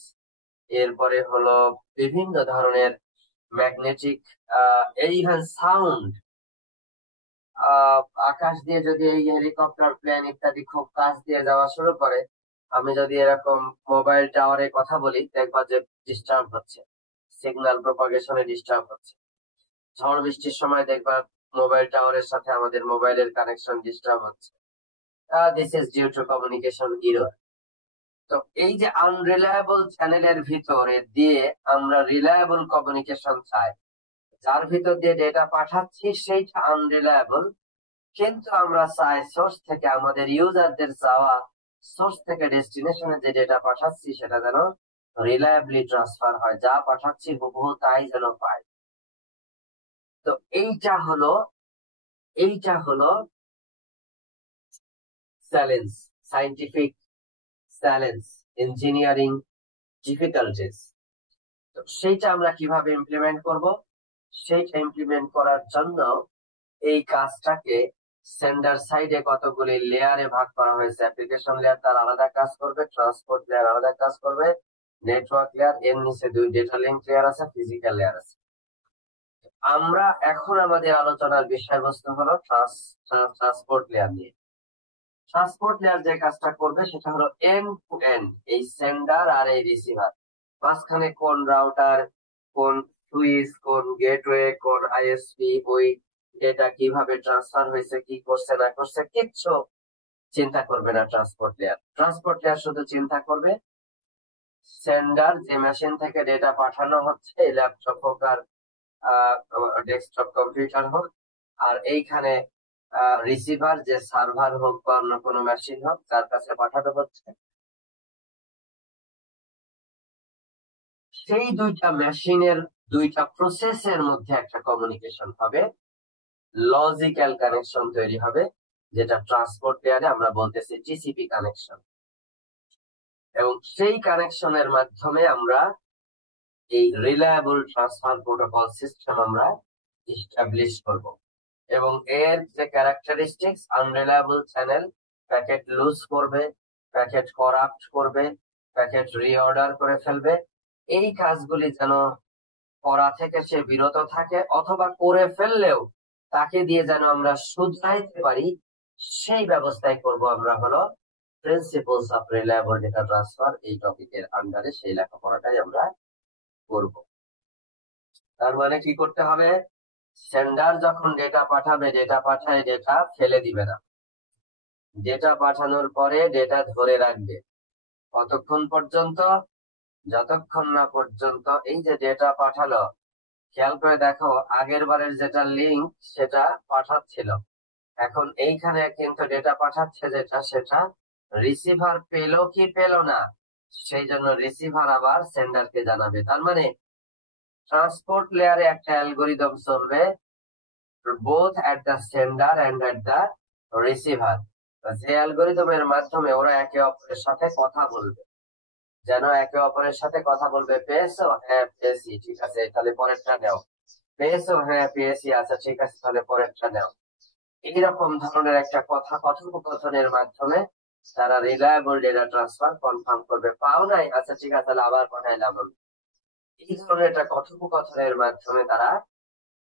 এরপরে হলো বিভিন্ন ধরনের ম্যাগনেটিক, ইভেন সাউন্ড। আকাশ দিয়ে যদি এই হেলিকপ্টার, প্লেন ইত্যাদি খুব কাছ দিয়ে যাওয়া শুরু করে, আমি যদি এরকম মোবাইল টাওয়ারে কথা বলি, দেখবা যে ডিস্টার্ব হচ্ছে, সিগন্যাল প্রপাগেশনে ডিস্টার্ব হচ্ছে। ঝড় বৃষ্টির সময় দেখবা মোবাইল টাওয়ারের সাথে আমাদের মোবাইলের কানেকশন ডিস্টার্ব হচ্ছে। This is due to communication error. তো এই যে আনরিলায়েবল চ্যানেলের ভিতরে দিয়ে আমরা রিলায়েবল কমিউনিকেশন চাই, যার ভিতর দিয়ে ডেটা পাঠাচ্ছি সেইটা আনরিলায়েবল, কিন্তু আমরা চাই সোর্স থেকে আমাদের ইউজারদের চাওয়া সোর্স থেকে ডেস্টিনেশনে যে ডেটা পাঠাচ্ছি সেটা যেন রিলায়েবলি ট্রান্সফার হয়, যা পাঠাচ্ছি হুবহু তাই যেন পাই। তো এইটা হলো challenge, scientific challenge, engineering difficulties. তো সেইটা আমরা কিভাবে ইমপ্লিমেন্ট করব? সেইটা ইমপ্লিমেন্ট করার জন্য এই কাজটাকে সেন্ডার সাইডে কতগুলি লেয়ারে ভাগ করা হয়েছে। অ্যাপ্লিকেশন লেয়ার তার আলাদা কাজ করবে, ট্রান্সপোর্ট লেয়ার আলাদা কাজ করবে, নেটওয়ার্ক লেয়ার, এর নিচে 2 ডেটা লিঙ্ক লেয়ার আছে, ফিজিক্যাল লেয়ার আছে। আমরা এখন আমাদের আলোচনার বিষয়বস্তু হলো ট্রান্সপোর্ট লেয়ার নিয়ে। ট্রান্সপোর্ট লেয়ার যে কাজটা করবে সেটা হলো এন্ড টু এন্ড, এই সেন্ডার আর এই রিসিভার, মাঝখানে কোন রাউটার, কোন সুইচ, কোন গেটওয়ে, কোন আইএসপি, ওই ডেটা কিভাবে ট্রান্সফার হয়েছে, কি করছে না করছে, কিচ্ছু চিন্তা করবে না ট্রান্সপোর্ট লেয়ার। ট্রান্সপোর্ট লেয়ার শুধু চিন্তা করবে সেন্ডার যে মেশিন থেকে ডেটা পাঠানো হচ্ছে, ল্যাপটপ হোক আর ডেস্কটপ কম্পিউটার হোক, আর এইখানে রিসিভার যে সার্ভার হোক বা অন্য কোনো মেশিন হোক যার কাছে পাঠানো হচ্ছে, সেই দুইটা মেশিনের দুইটা প্রসেসের মধ্যে একটা কমিউনিকেশন হবে, লজিক্যাল কানেকশন তৈরি হবে, যেটা ট্রান্সপোর্ট লেয়ারে আমরা বলতেছি টিসিপি কানেকশন। এবং সেই কানেকশনের মাধ্যমে আমরা এই রিলায়েবল ট্রান্সফার প্রোটোকল সিস্টেম আমরা এস্টাবলিশ করব। এবং এর যে characteristics, unreliable channel packet lose করবে, প্যাকেট করাপ্ট করবে, প্যাকেট রিঅর্ডার করে ফেলবে, এই কাজগুলি যেন করা থেকে সে বিরত থাকে, অথবা করে ফেললেও তাকে দিয়ে যেন আমরা শুধরাইতে পারি, সেই ব্যবস্থায় করব আমরা হলো principles of reliable data transfer. এই টপিকের আন্ডারে সেই লেখাপড়াটাই আমরা করব। তার মানে কি করতে হবে, সেন্ডার যখন ডেটা পাঠাবে, ডেটা পাঠায় ডেটা ফেলে দিবে না। ডেটা পাঠানোর পরে ডেটা ধরে রাখবে কতক্ষণ পর্যন্ত, যতক্ষণ না পর্যন্ত এই যে ডেটা পাঠালো, খেয়াল করে দেখো আগের বারের যেটা লিঙ্ক সেটা পাঠাচ্ছিল, এখন এইখানে কিন্তু ডেটা পাঠাচ্ছে যেটা, সেটা রিসিভার পেলো কি পেলো না, সেই জন্য রিসিভার আবার সেন্ডারকে জানাবে। তার মানে ট্রান্সপোর্ট লেয়ারে একটা অ্যালগোরিদম চলবে both at the sender end at the receiver, যে অ্যালগোরিদমের মাধ্যমে ওরা একে অপরের সাথে কথা বলবে, যেন একে অপরের সাথে কথা বলবে। পেয়েছো? হ্যাঁ পেয়েছি, ঠিক আছে তাহলে পরেরটা নেও। পেয়েছো? হ্যাঁ পেয়েছি, আচ্ছা ঠিক আছে তাহলে পরেরটা নেও। এইরকম ধরনের একটা কথোপকথনের মাধ্যমে তারা রিলায়েবল ডেটা ট্রান্সফার কনফার্ম করবে। পাও নাই? আচ্ছা ঠিক আছে তাহলে আবার পাঠাইলাম। এই ধরনের একটা কথোপকথনের মাধ্যমে তারা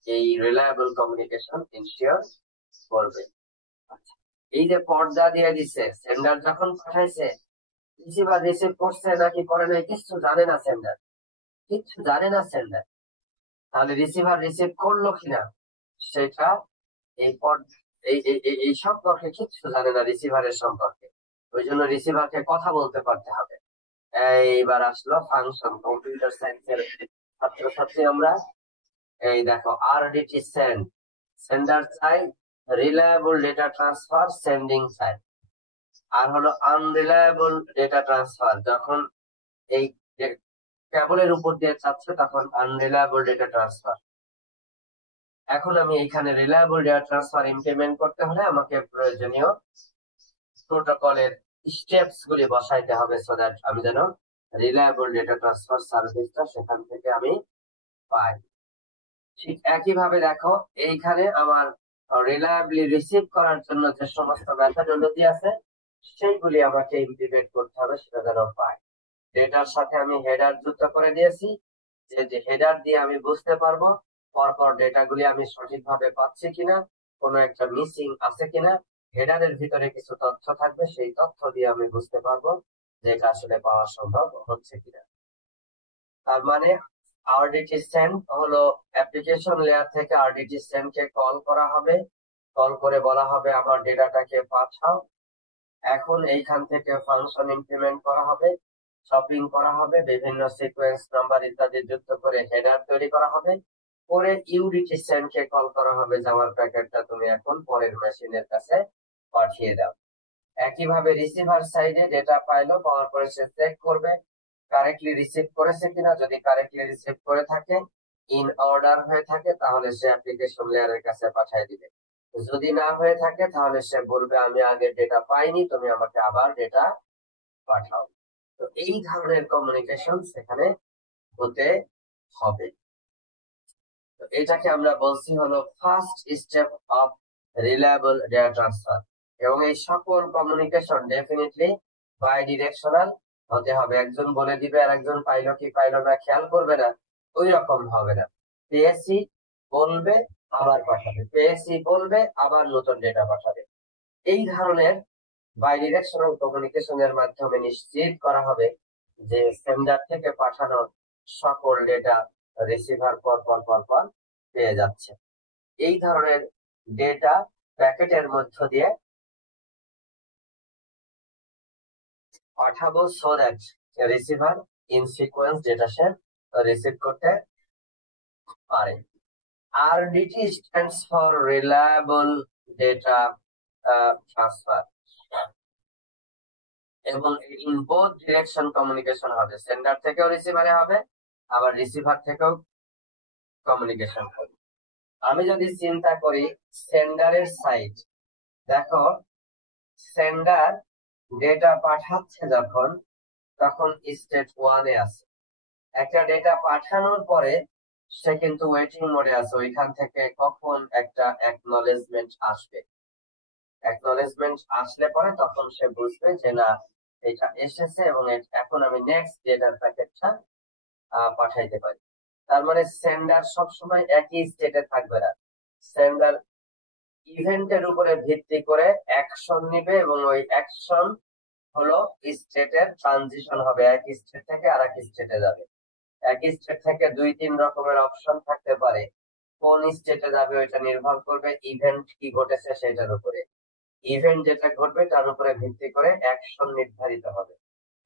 এই রিলায়েবল কমিউনিকেশন ইনশিওর করবে। এই যে পর্দা দিয়ে দিছে, সেন্ডার যখন পাঠাইছে, রিসিভার রিসিভ করছে নাকি করে নাই কিছু জানে না সেন্ডার, কিচ্ছু জানে না সেন্ডার, তাহলে রিসিভার রিসিভ করলো কিনা সেটা এই এই সম্পর্কে কিচ্ছু জানে না, রিসিভারের সম্পর্কে। ওই জন্য রিসিভারকে কথা বলতে পারতে হবে। এইবার আসলো ফাংশন, কম্পিউটার সায়েন্সের ছাত্রছাত্রী আমরা। এই দেখো আরডিটি সেন্ড, সেন্ডার চাই, রিলায়েবল ডেটা ট্রান্সফার সেন্ডিং চাই। আর হলো আনরিলায়েবল ডেটা ট্রান্সফার, যখন এই কেবলের উপর দিয়ে চাচ্ছে তখন আনরিলায়েবল ডেটা ট্রান্সফার। এখন আমি এখানে রিলায়েবল ডেটা ট্রান্সফার ইমপ্লিমেন্ট করতে হলে আমাকে প্রয়োজনীয় প্রোটোকলের স্টেপস গুলি বসাইতে হবে, সো দ্যাট আমি যেন রিলায়েবল ডেটা ট্রান্সফার সার্ভিসটা সেখান থেকে আমি পাই। ঠিক একইভাবে দেখো এইখানে আমার রিলায়েবলি রিসিভ করার জন্য যে সমস্ত মেথডোলজি আছে সেইগুলি আমাকে ইমপ্লিমেন্ট করতে হবে, সেটা যেন পাই। ডেটার সাথে আমি হেডার যুক্ত করে দিয়েছি, যে হেডার দিয়ে আমি বুঝতে পারবো পরপর ডেটাগুলি আমি সঠিকভাবে পাচ্ছি কিনা, কোনো একটা মিসিং আছে কিনা। হেডারের ভিতরে কিছু তথ্য থাকবে, সেই তথ্য দিয়ে আমি বুঝতে পারবো যে এটা আসলে পাওয়া সম্ভব হচ্ছে কিনা। তার মানে আরডিটি সেন্ড হলো অ্যাপ্লিকেশন লেয়ার থেকে আরডিটি সেন্ড কে কল করা হবে, কল করে বলা হবে আমার ডেটাটাকে পাঠাও। এখন এইখান থেকে ফাংশন ইমপ্লিমেন্ট করা হবে, শপিং করা হবে, বিভিন্ন সিকোয়েন্স নাম্বার ইত্যাদি যুক্ত করে হেডার তৈরি করা হবে, পরে ইউডিটি সেন্ড কে কল করা হবে যে আমার প্যাকেটটা তুমি এখন পরের মেশিনের কাছে পাঠিয়ে দাও। একইভাবে রিসিভার সাইডে ডেটা পাইলো, পাওয়ার পরে সে চেক করবে কারেক্টলি রিসিভ করেছে কিনা। যদি কারেক্টলি রিসিভ করে থাকে, ইন অর্ডার হয়ে থাকে, তাহলে সে অ্যাপ্লিকেশন লেয়ারের কাছে পাঠিয়ে দিবে। যদি না হয়ে থাকে তাহলে সে বলবে আমি আগে ডেটা পাইনি, তুমি আমাকে আবার ডেটা পাঠাও। তো এই ধরনের কমিউনিকেশন সেখানে হতে হবে। তো এটাকে আমরা বলছি হলো first step of reliable data transfer. এবং এই সকল কমিউনিকেশন ডেফিনেটলি বাই ডিরেকশনাল হতে হবে। একজন বলে দিবে আর একজন পাইলো কি পাইলো না খেয়াল করবে না, ওই রকম হবে না। পেয়েছি বলবে আবার পাঠাবে, পেয়েছি বলবে আবার নতুন ডেটা পাঠাবে। এই ধরনের বাই ডিরেকশনাল কমিউনিকেশনের মাধ্যমে নিশ্চিত করা হবে যে সেন্ডার থেকে পাঠানো সকল ডেটা রিসিভার পর পর পর পর পেয়ে যাচ্ছে। এই ধরনের ডেটা প্যাকেটের মধ্য দিয়ে পাঠাবো, so that receiver in sequence data say receive করতে পারে। RDT stands for reliable data transfer, এবং ইন বোথ ডিরেকশন কমিউনিকেশন হবে, সেন্ডার থেকেও রিসিভারে হবে, আবার রিসিভার থেকেও কমিউনিকেশন হবে। আমি যদি চিন্তা করি সেন্ডারের সাইড, দেখো সেন্ডার ডেটা পাঠাচ্ছে যখন, তখন স্টেট 1 এ আছে। একটা ডেটা পাঠানোর পরে সে কিন্তু ওয়েটিং মোডে আছে, ওইখান থেকে কখন একটা অ্যাকনলেজমেন্ট আসবে। অ্যাকনলেজমেন্ট আসলে পরে তখন সে বুঝবে যে না এটা এসেছে এবং এখন আমি নেক্সট ডেটার প্যাকেটটা পাঠাইতে পারি। তার মানে সেন্ডার সবসময় একই স্টেটে থাকবে না। সেন্ডার ইভেন্টের উপরে ভিত্তি করে অ্যাকশন নিবে এবং ওই অ্যাকশন হলো স্টেটের ট্রানজিশন হবে, এক স্টেট থেকে আরেক স্টেটে যাবে। এক স্টেট থেকে 2-3 রকমের অপশন থাকতে পারে, কোন স্টেটে যাবে ওইটা নির্ভর করবে ইভেন্ট কি ঘটেছে সেটার উপরে। ইভেন্ট যেটা ঘটবে তার উপরে ভিত্তি করে অ্যাকশন নির্ধারিত হবে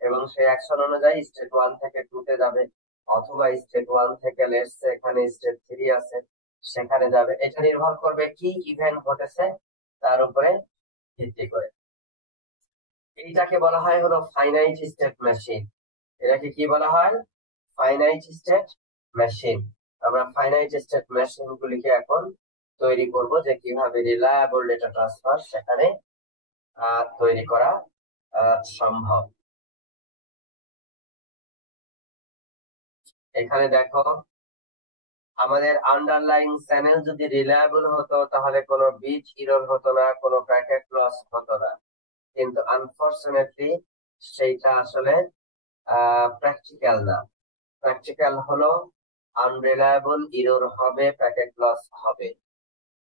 এবং সেই অ্যাকশন অনুযায়ী স্টেট 1 থেকে 2 তে যাবে, অথবা স্টেট 1 থেকে লেটস সে এখানে স্টেট 3 আছে সেখানে যাবে। এটা নির্ভর করবে কি ইভেন্ট ঘটেছে তার উপরে ভিত্তি করে। এইটাকে বলা হয় হলো ফাইনাইট স্টেট মেশিন। এটাকে কি বলা হয়? Finite state machine. আমরা ফাইনাইট স্টেট মেশিন গুলিকে এখন তৈরি করব যে কিভাবে রিলায়েবল ডেটা ট্রান্সফার সেখানে তৈরি করা সম্ভব। এখানে দেখো আমাদের আন্ডারলাইং চ্যানেল যদি রিলায়েবল হতো তাহলে কোনো বিট এরর হতো না, কোনো প্যাকেট লস হতো না, কিন্তু আনফরচুনেটলি সেইটা আসলে প্র্যাকটিক্যাল না। প্র্যাকটিক্যাল হলো আনরিলায়েবল, এরর হবে, প্যাকেট লস হবে।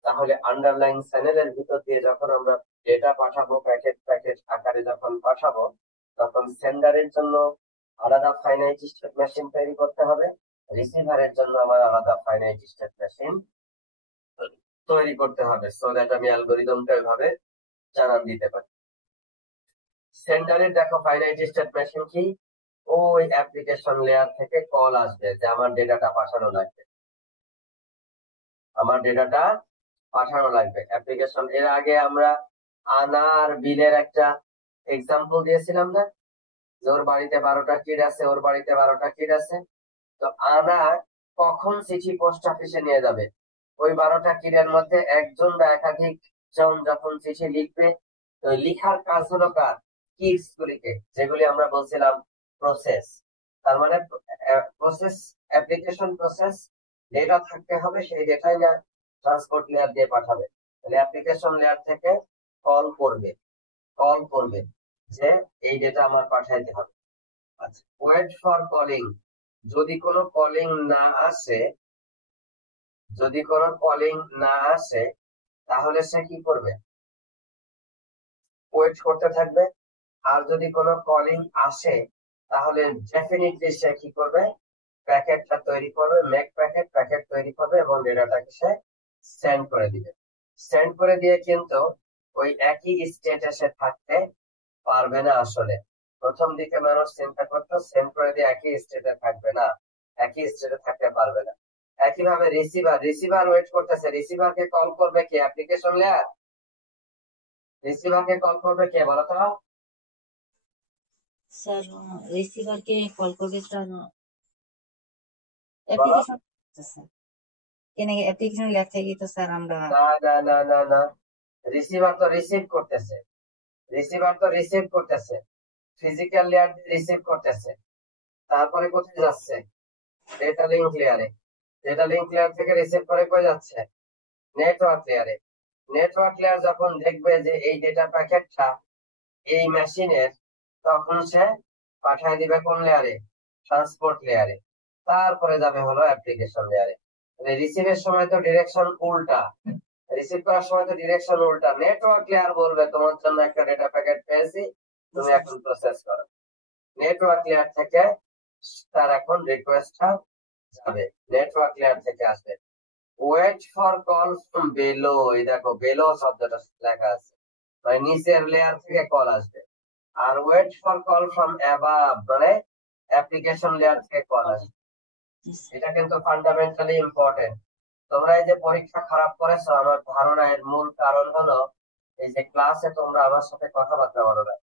তাহলে আন্ডারলাইং চ্যানেলের ভিতর দিয়ে যখন আমরা ডেটা পাঠাবো, প্যাকেট প্যাকেট আকারে যখন পাঠাবো, তখন সেন্ডারের জন্য আলাদা ফাইনাইট স্টেট মেশিন তৈরি করতে হবে, রিসিভারের জন্য আমার আলাদা ফাইনাইট স্টেট মেশিন তৈরি করতে হবে, সো দ্যাট আমি অ্যালগরিদমটা এভাবে জানান দিতে পারি। সেন্ডারের দেখো ফাইনাইট স্টেট মেশিন কি, ওই অ্যাপ্লিকেশন লেয়ার থেকে কল আসবে যে আমার ডেটাটা পাঠানো লাগবে, আমার ডেটাটা পাঠানো লাগবে অ্যাপ্লিকেশন। এর আগে আমরা আনা আর বিলের একটা এক্সাম্পল দিয়েছিলাম না, যে ওর বাড়িতে 12টা কিড আছে, ওর বাড়িতে 12টা কিড আছে। তো আনা কখন চিঠি পোস্ট অফিসে নিয়ে যাবে? ওই 12টা কিডের মধ্যে একজন বা একাধিক জন যখন চিঠি লিখবে, তো লিখার কাজ হলো কার? কিডস গুলিকে, যেগুলি আমরা বলছিলাম প্রসেস। তার মানে প্রসেস, অ্যাপ্লিকেশন প্রসেস ডেটা থাকতে হবে, সেই ডেটাই না ট্রান্সপোর্ট লেয়ার দিয়ে পাঠাবে। তাহলে অ্যাপ্লিকেশন লেয়ার থেকে কল করবে যে এই ডেটা আমার পাঠাইতে হবে। আচ্ছা, ওয়েট ফর কলিং। যদি কোনো কলিং না আসে, তাহলে সে কি করবে? ওয়েট করতে থাকবে। আর যদি কোনো কলিং আসে তাহলে ডেফিনেটলি সে কি করবে? প্যাকেটটা তৈরি করবে, মেক প্যাকেট তৈরি করবে এবং ডেটাটাকে সে সেন্ড করে দিবে। সেন্ড করে দিয়ে কিন্তু ওই একই স্টেটে সে থাকতে পারবে না। আসলে প্রথম দিকে মানুষ চিন্তা করতো সেন্ড করে দিয়ে একই স্টেটে থাকবে না, একই স্টেটে থাকতে পারবে না। একইভাবে রিসিভার ওয়েট করতেছে, রিসিভারকে কল করবে কে? Application layer. রিসিভারকে কল করবে কে বলো তো? স্যার রিসিভারকে কল করবে স্যার বলো। অ্যাপ্লিকেশন, স্যার কেন অ্যাপ্লিকেশন লেখা থেকে তো স্যার আমরা না, রিসিভার তো রিসিভ করতেছে, ফিজিক্যাল লেয়ার রিসিভ করতেছে, তারপরে কোথায় যাচ্ছে? ডেটা লিংক লেয়ারে। ডেটা লিংক লেয়ার থেকে রিসিভ করে কই যাচ্ছে? নেটওয়ার্ক লেয়ারে। নেটওয়ার্ক লেয়ার যখন দেখবে যে এই ডেটা প্যাকেটটা এই মেশিনের, তখন সে পাঠিয়ে দিবে কোন লেয়ারে? ট্রান্সপোর্ট লেয়ারে। তারপরে যাবে হলো অ্যাপ্লিকেশন লেয়ারে। রিসিভের সময় তো ডিরেকশন উল্টা, রিসিভ করার সময় তো ডিরেকশন উল্টা। নেটওয়ার্ক লেয়ার বলবে তোমার জন্য একটা ডেটা প্যাকেট পেয়েছি, তুমি এখন প্রসেস করো। নেটওয়ার্ক লেয়ার থেকে তার এখন রিকোয়েস্টটা যাবে, নেটওয়ার্ক লেয়ার থেকে আসবে। Wait for call from below, এই দেখো বেলো শব্দটা লেখা আছে, মানে নিচের লেয়ার থেকে কল আসবে। আর wait for call from above, মানে অ্যাপ্লিকেশন লেয়ার থেকে কল আসবে। এটা কিন্তু ফান্ডামেন্টালি ইম্পর্টেন্ট। তোমরা এই যে পরীক্ষা খারাপ করেছো, আমার ধারণা এর মূল কারণ হলো এই যে ক্লাসে তোমরা আমার সাথে কথাবার্তা বলো না।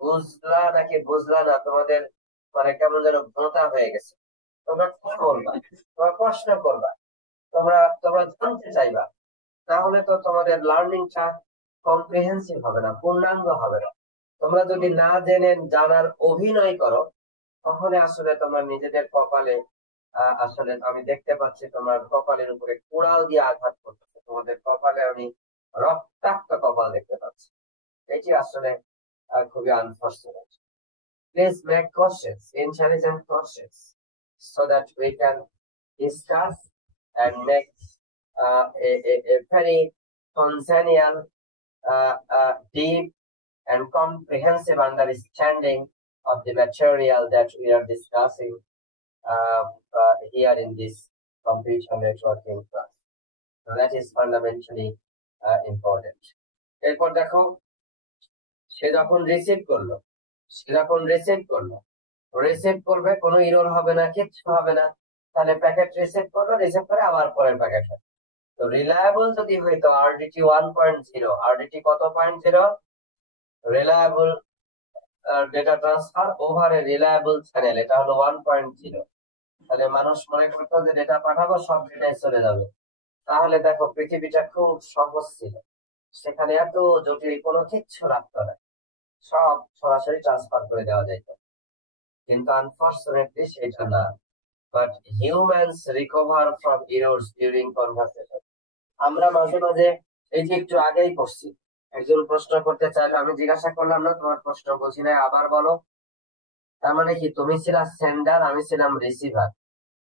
বুঝলা নাকি বুঝলা না, তোমাদের মানে কেমন যেন ভোঁতা হয়ে গেছে। তোমরা কি বলবা? তোমরা প্রশ্ন করবা, তোমরা জানতে চাইবা, তাহলে তো তোমাদের লার্নিংটা কম্প্রিহেন্সিভ হবে না, পূর্ণাঙ্গ হবে না। তোমরা যদি না জেনে জানার অভিনয় করো, তাহলে আসলে তোমার নিজেদের কপালে আসলে আমি দেখতে পাচ্ছি তোমার কপালের উপরে কুড়াল দিয়ে আঘাত করতেছে, তোমাদের কপালে আমি রক্তাক্ত কপাল দেখতে পাচ্ছি। এটি আসলে খুবই unfortunate. Please make choices, intelligent choices, so that we can discuss and make a very congenial, deep and comprehensive understanding of the material that we are discussing here in this computer networking class. So that is fundamentally important. এরপর দেখো, সে যখন receive করবে, কোনো error হবে না, কিচ্ছু হবে না। তাহলে প্যাকেট রিসিভ করে আবার পরের প্যাকেট হবে। তো রিলায়েবল যদি হইতো RDT 1.0, RDT কত 0.0? Reliable data transfer over a reliable channel, এটা হলো 1.0। তাহলে মানুষ মনে করতো যে ডেটা পাঠাবো সব ডেটাই চলে যাবে। তাহলে দেখো পৃথিবীটা খুব সহজ ছিল, সেখানে এত জটিল কোনো কিচ্ছু রাখতো না, সব সরাসরি ট্রান্সফার করে দেওয়া যেত। কিন্তু আনফরচুনেটলি সেটা না। But humans recover from errors during conversation. আমরা মাঝে মাঝে, এই যে একটু আগেই করছি, একজন প্রশ্ন করতে চাইলো, আমি জিজ্ঞাসা করলাম না তোমার প্রশ্ন বুঝি নাই, আবার বলো। তার মানে কি, তুমি ছিলা সেন্ডার, আমি ছিলাম রিসিভার।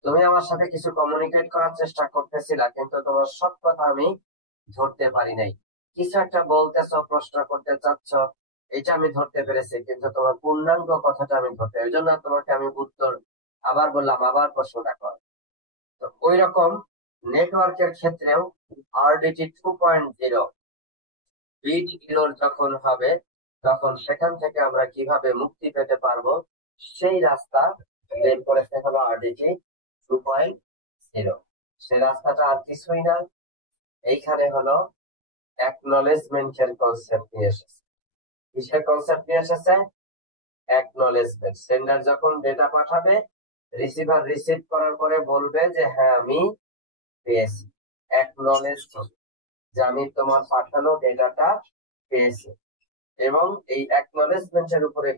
তুমি আমার সাথে কিছু কমিউনিকেট করার চেষ্টা করতেছিলা, কিন্তু তোমার সব কথা আমি ধরতে পারি নাই। কিছু একটা বলতেছো, প্রশ্ন করতে চাচ্ছ, এটা আমি ধরতে পেরেছি, কিন্তু তোমার পূর্ণাঙ্গ কথাটা আমি ধরতে, এই জন্য তোমাকে আমি উত্তর আবার বললাম, আবার প্রশ্নটা কর। তো ওই রকম নেটওয়ার্কের ক্ষেত্রেও RDT 2.0 বিট ইরর যখন হবে, তখন সেখান থেকে আমরা কিভাবে মুক্তি পেতে পারবো সেই রাস্তা বের করেছে হলো RDT 2.0। সেই রাস্তাটা আর কিছুই না, এইখানে হলো অ্যাকনলেজমেন্টের কনসেপ্ট নিয়ে এসেছে। কিসের কনসেপ্ট নিয়ে এসেছে? অ্যাকনলেজমেন্ট। সেন্ডার যখন ডেটা পাঠাবে, রিসিভার রিসিভ করার পরে বলবে যে হ্যাঁ আমি পেয়েছি, অ্যাকনলেজ যে আমি তোমার পাঠানো ডেটাটা পেয়েছি। এবং এই অ্যাকনলেজমেন্টের উপরে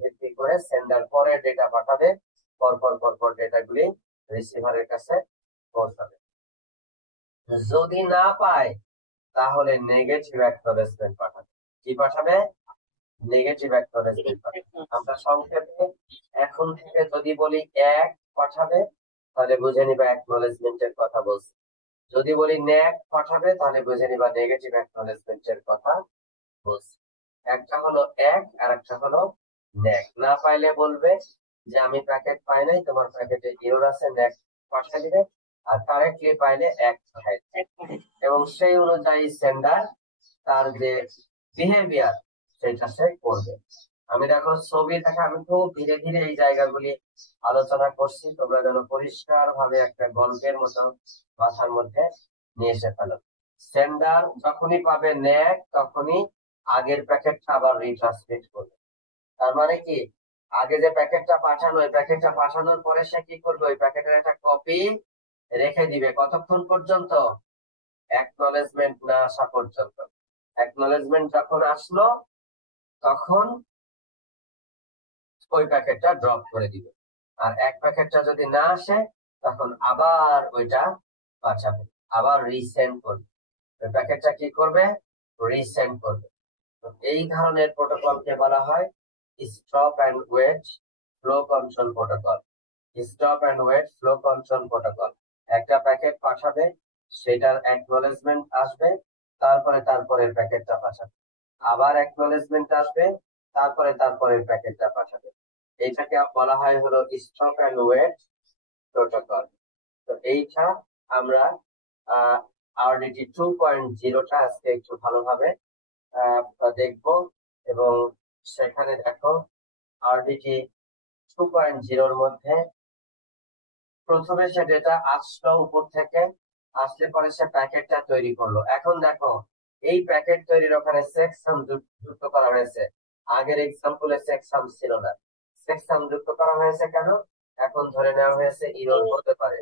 ভিত্তি করে সেন্ডার পরে ডেটা পাঠাবে, পরপর ডেটাগুলি রিসিভারের কাছে পৌঁছাবে। যদি না পায় তাহলে নেগেটিভ অ্যাকনলেজমেন্ট পাঠাবে। কি পাঠাবে? নেগেটিভ অ্যাকনলেজমেন্ট পাঠাবে। আমরা সংক্ষেপে এখন থেকে যদি বলি 1 পাঠাবে, তাহলে বুঝে নিবা অ্যাকনলেজমেন্টের কথা বলছি। যদি বলি ন্যাক পাঠাবে, তাহলে বুঝে নিবা নেগেটিভ অ্যাকনলেজমেন্টের কথা বলছি। একটা হলো 1 আর একটা হলো ন্যাক। না পাইলে বলবে যে আমি প্যাকেট পাই নাই, তোমার প্যাকেটে এরর আছে, ন্যাক পাঠিয়ে দিবে। আর কারেক্টলি পাইলে 1 পাঠাই দিবে। এবং সেই অনুযায়ী সেন্ডার তার যে বিহেভিয়ার সেটা সে করবে। আমি দেখো ছবি দেখা, আমি খুব ধীরে ধীরে এই জায়গাগুলি আলোচনা করছি, তোমরা যেন পরিষ্কার ভাবে একটা গল্পের মতো মাথার মধ্যে নিয়ে এসে ফেলো। সেন্ডার যখনই পাবে ন্যাক, তখনই আগের প্যাকেটটা আবার রিট্রান্সমিট করবে। তার মানে কি, আগে যে প্যাকেটটা পাঠানো, ওই প্যাকেটটা পাঠানোর পরে সে কি করবে, ওই প্যাকেটের একটা কপি রেখে দিবে। কতক্ষণ পর্যন্ত? অ্যাকনলেজমেন্ট না আসা পর্যন্ত। অ্যাকনলেজমেন্ট যখন আসলো, তখন ওই প্যাকেটটা ড্রপ করে দিবে। আর এক প্যাকেটটা যদি না আসে, তখন আবার ওইটা পাঠাবে, আবার রিসেন্ড করবে। ওই প্যাকেটটা কি করবে? রিসেন্ড করবে। এই ধরনের প্রোটোকলকে বলা হয় stop and wait flow control protocol. Stop and wait flow control protocol. একটা প্যাকেট পাঠাবে, সেটার অ্যাকনলেজমেন্ট আসবে, তারপরে প্যাকেটটা পাঠাবে, আবার অ্যাকনলেজমেন্ট আসবে, তারপরে প্যাকেটটা পাঠাবে। এটাকে বলা হয় হলো স্টপ অ্যান্ড ওয়েট প্রোটোকল। তো এইটা আমরা RDT 2.0টা আজকে একটু ভালোভাবে দেখবো। এবং সেখানে দেখো RDT 2.0 মধ্যে প্রথমে সে ডেটা আসলো উপর থেকে, আসলে পরে সে প্যাকেটটা তৈরি করলো। এখন দেখো এই প্যাকেট তৈরির ওখানে চেকসাম যুক্ত করা হয়েছে। আগের এক্সাম্পলে চেকসাম ছিল না, চেকসাম যুক্ত করা হয়েছে কেন? এখন ধরে নেওয়া হয়েছে ইরর হতে পারে।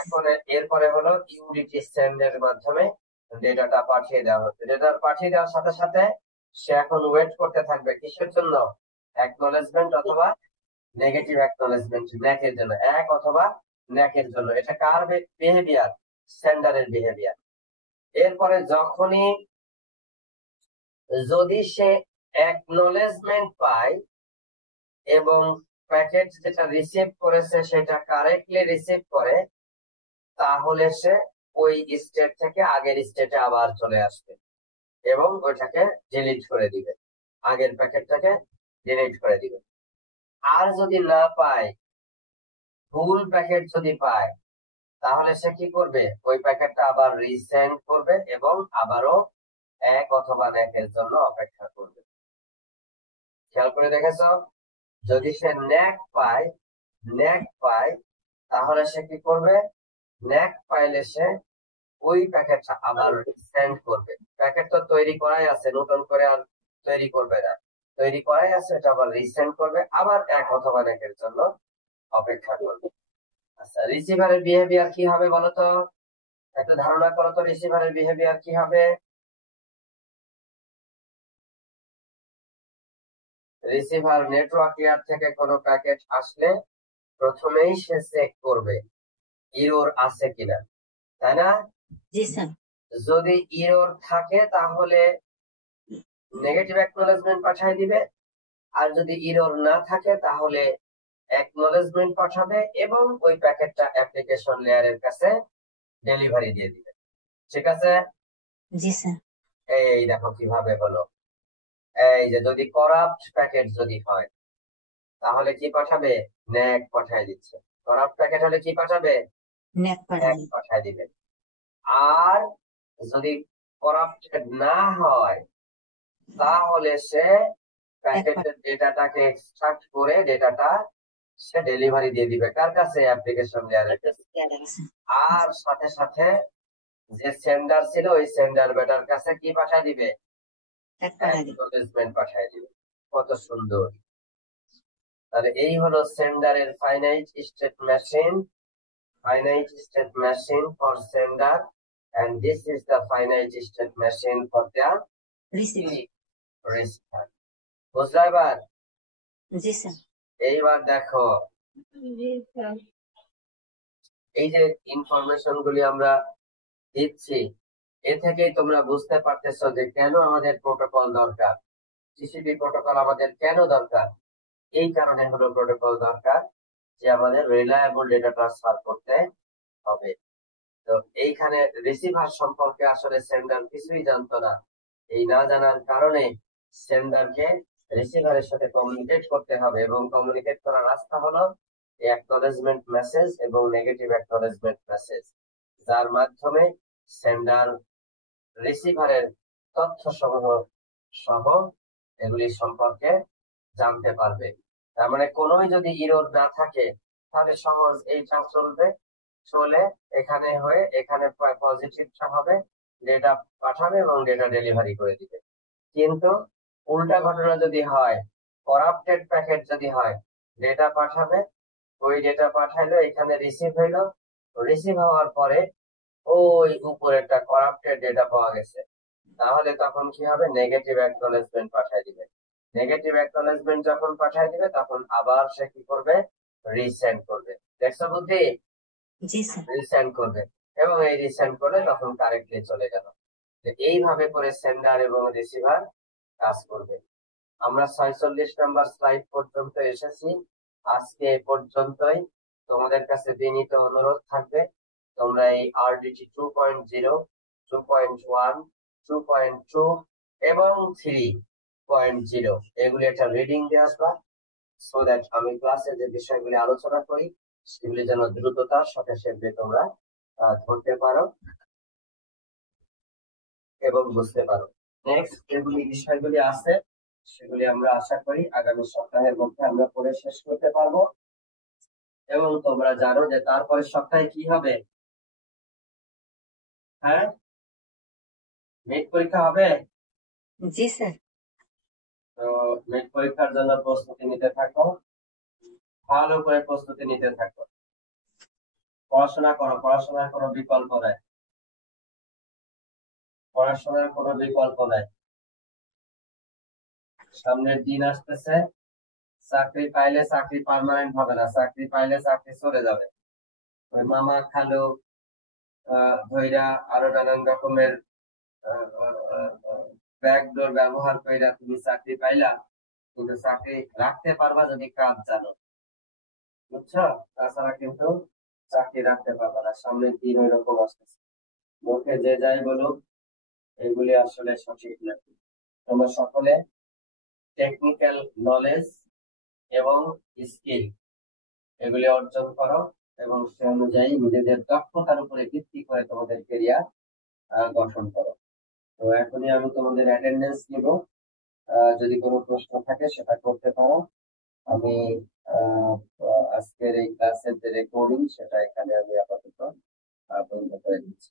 এখন এরপরে হলো ইউডিটি সেন্ডের মাধ্যমে ডেটাটা পাঠিয়ে দেওয়া হচ্ছে। ডেটা পাঠিয়ে দেওয়ার সাথে সাথে সে এখন ওয়েট করতে থাকবে কিসের জন্য? অ্যাকনলেজমেন্ট অথবা নেগেটিভ অ্যাকনলেজমেন্ট, ন্যাকের জন্য, 1 অথবা ন্যাকের জন্য। এটা কার বিহেভিয়ার? সেন্ডারের বিহেভিয়ার। এরপরে যদি সে অ্যাকনলেজমেন্ট পায় এবং প্যাকেট যেটা রিসিভ করেছে সেটা কারেক্টলি রিসিভ করে, তাহলে সে ওই স্টেট থেকে আগের স্টেটে আবার চলে আসবে এবং ওইটাকে ডিলিট করে দিবে, আগের প্যাকেটটাকে ডিলিট করে দিবে। আর যদি না পায়, ভুল প্যাকেট যদি পায়, তাহলে সে কি করবে, ওই প্যাকেটটা আবার রিসেন্ড করবে এবং আবারও 1 অথবা 1 এর জন্য অপেক্ষা করবে। খেয়াল করে দেখেছো, যদি সে ন্যাক পায় তাহলে সে কি করবে, ন্যাক পাইলে সে ওই প্যাকেটটা আবার রিসেন্ড করবে। প্যাকেট তো তৈরি করাই আছে, নতুন করে আর তৈরি করবে না, তৈরি করাই আছে, এটা আবার রিসেন্ড করবে, আবার 1 অথবা 1 এর জন্য অপেক্ষা করবে। আচ্ছা, রিসিভারের বিহেভিয়ার কি হবে বলতো, একটা ধারণা করো তো, রিসিভারের বিহেভিয়ার কি হবে? রিসিভার নেটওয়ার্ক লেয়ার থেকে কোনো প্যাকেট আসলে প্রথমেই সে চেক করবে ইরর আছে কিনা, তাই না? জি স্যার। যদি ইরর থাকে তাহলে নেগেটিভ অ্যাকনলেজমেন্ট পাঠিয়ে দিবে, আর যদি ইরর না থাকে তাহলে অ্যাকনলেজমেন্ট পাঠাবে এবং ওই প্যাকেটটা অ্যাপ্লিকেশন লেয়ারের কাছে ডেলিভারি দিয়ে দিবে। ঠিক আছে? জি স্যার। এই দেখো কিভাবে হলো। এই যে যদি করাপ্ট প্যাকেট যদি হয় তাহলে কি পাঠাবে, ন্যাক পাঠিয়ে দিচ্ছে। করাপ্ট প্যাকেট হলে কি পাঠাবে, ন্যাক ন্যাক পাঠাই। পাঠিয়ে দিবে। আর যদি করাপ্টেড না হয় তাহলে সে প্যাকেটের ডেটাটাকে এক্সট্রাক্ট করে ডেটাটা সে ডেলিভারি দিয়ে দিবে কার কাছে, অ্যাপ্লিকেশন লেয়ারের কাছে। আর সাথে সাথে যে সেন্ডার ছিল ওই সেন্ডার বেটার কাছে কি পাঠিয়ে দিবে, অ্যাকনলেজমেন্ট পাঠিয়ে দিবে। কত সুন্দর। তাহলে এই হলো সেন্ডারের finite state machine for sender, and this is the finite state machine for the receiver. বুঝলে এবার? জি স্যার। এইবার দেখো, এই যে ইনফরমেশন গুলি আমরা দিচ্ছি, এ থেকেই তোমরা বুঝতে পারতেছো যে কেন আমাদের প্রোটোকল দরকার, টিসিপি প্রোটোকল আমাদের কেন দরকার। এই কারণে হলো প্রোটোকল দরকার যে আমাদের রিলায়েবল ডেটা ট্রান্সফার করতে হবে। তো এইখানে রিসিভার সম্পর্কে আসলে সেন্ডার কিছুই জানতো না। এই না জানার কারণে সেন্ডারকে রিসিভারের সাথে কমিউনিকেট করতে হবে, এবং কমিউনিকেট করার রাস্তা হলো অ্যাকনলেজমেন্ট মেসেজ এবং নেগেটিভ অ্যাকনলেজমেন্ট মেসেজ, যার মাধ্যমে সেন্ডার রিসিভারের তথ্য সমূহ সহ এগুলি সম্পর্কে জানতে পারবে। তার মানে কোনোই যদি ইরর না থাকে তাহলে সহজ এইটা চলে এখানে হয়ে এখানে পজিটিভটা হবে, ডেটা পাঠাবে এবং ডেটা ডেলিভারি করে দিবে। কিন্তু উল্টা ঘটনা যদি হয়, করাপ্টেড প্যাকেট যদি হয়, ডেটা পাঠাবে, ওই ডেটা পাঠাইলো, এখানে রিসিভ হইলো, রিসিভ হওয়ার পরে ওই উপরেরটা করাপ্টেড ডেটা পাওয়া গেছে, তাহলে তখন কি হবে, নেগেটিভ অ্যাকনলেজমেন্ট পাঠিয়ে দিবে। নেগেটিভ অ্যাকনলেজমেন্ট যখন পাঠিয়ে দিবে তখন আবার সে কি করবে, রিসেন্ড করবে। দেখছো বুদ্ধি? জি স্যার। রিসেন্ড করবে এবং এই রিসেন্ড করলে তখন কারেক্টলি চলে গেল। এইভাবে করে সেন্ডার এবং রিসিভার কাজ করবে। আমরা 46 নম্বর স্লাইড পর্যন্ত এসেছি। আজকে এ পর্যন্তই। তোমাদের কাছে বিনীত অনুরোধ থাকবে, তোমরা এই RDT 2.0, 2.1, 2.2 এবং 3.0 এগুলি একটা রিডিং দিয়ে আসবা, সো দ্যাট আমি ক্লাসে যে বিষয়গুলি আলোচনা করি সেগুলি যেন দ্রুততার সাথে সেগুলি তোমরা ধরতে পারো এবং বুঝতে পারো। নেক্সট যেগুলি বিষয়গুলি আছে সেগুলি আমরা আশা করি আগামী সপ্তাহের মধ্যে আমরা পড়ে শেষ করতে পারবো। এবং তোমরা জানো যে তারপরের সপ্তাহে কি হবে, হ্যাঁ, মিড পরীক্ষা হবে। জি স্যার। তো মিড পরীক্ষার জন্য প্রস্তুতি নিতে থাকো, ভালো করে প্রস্তুতি নিতে থাকো, পড়াশোনা করো, পড়াশোনার কোনো বিকল্প নাই, পড়াশোনার কোনো বিকল্প নাই। সামনের দিন আসতেছে, চাকরি পাইলে চাকরি পার্মানেন্ট হবে না, চাকরি পাইলে চাকরি চলে যাবে। ওই মামা খালু ধৈরা আরো নানান রকমের ব্যাকডোর ব্যবহার কইরা তুমি চাকরি পাইলা, কিন্তু চাকরি রাখতে পারবা যদি কাজ জানো। বুঝছো? তাছাড়া কিন্তু চাকরি রাখতে পারবে না, সামনের দিন ওইরকম আসতেছে। মুখে যে যাই বলুক, এগুলি আসলে সঠিক না। তোমরা সকলে টেকনিক্যাল নলেজ এবং স্কিল এগুলি অর্জন করো, এবং সে অনুযায়ী নিজেদের দক্ষতার উপরে ভিত্তি করে তোমাদের কেরিয়ার গঠন করো। তো এখনই আমি তোমাদের অ্যাটেন্ডেন্স নিব। যদি কোনো প্রশ্ন থাকে সেটা করতে পারো। আমি আহ, আজকের এই ক্লাসের যে রেকর্ডিং সেটা এখানে আমি আপাতত বন্ধ করে দিচ্ছি।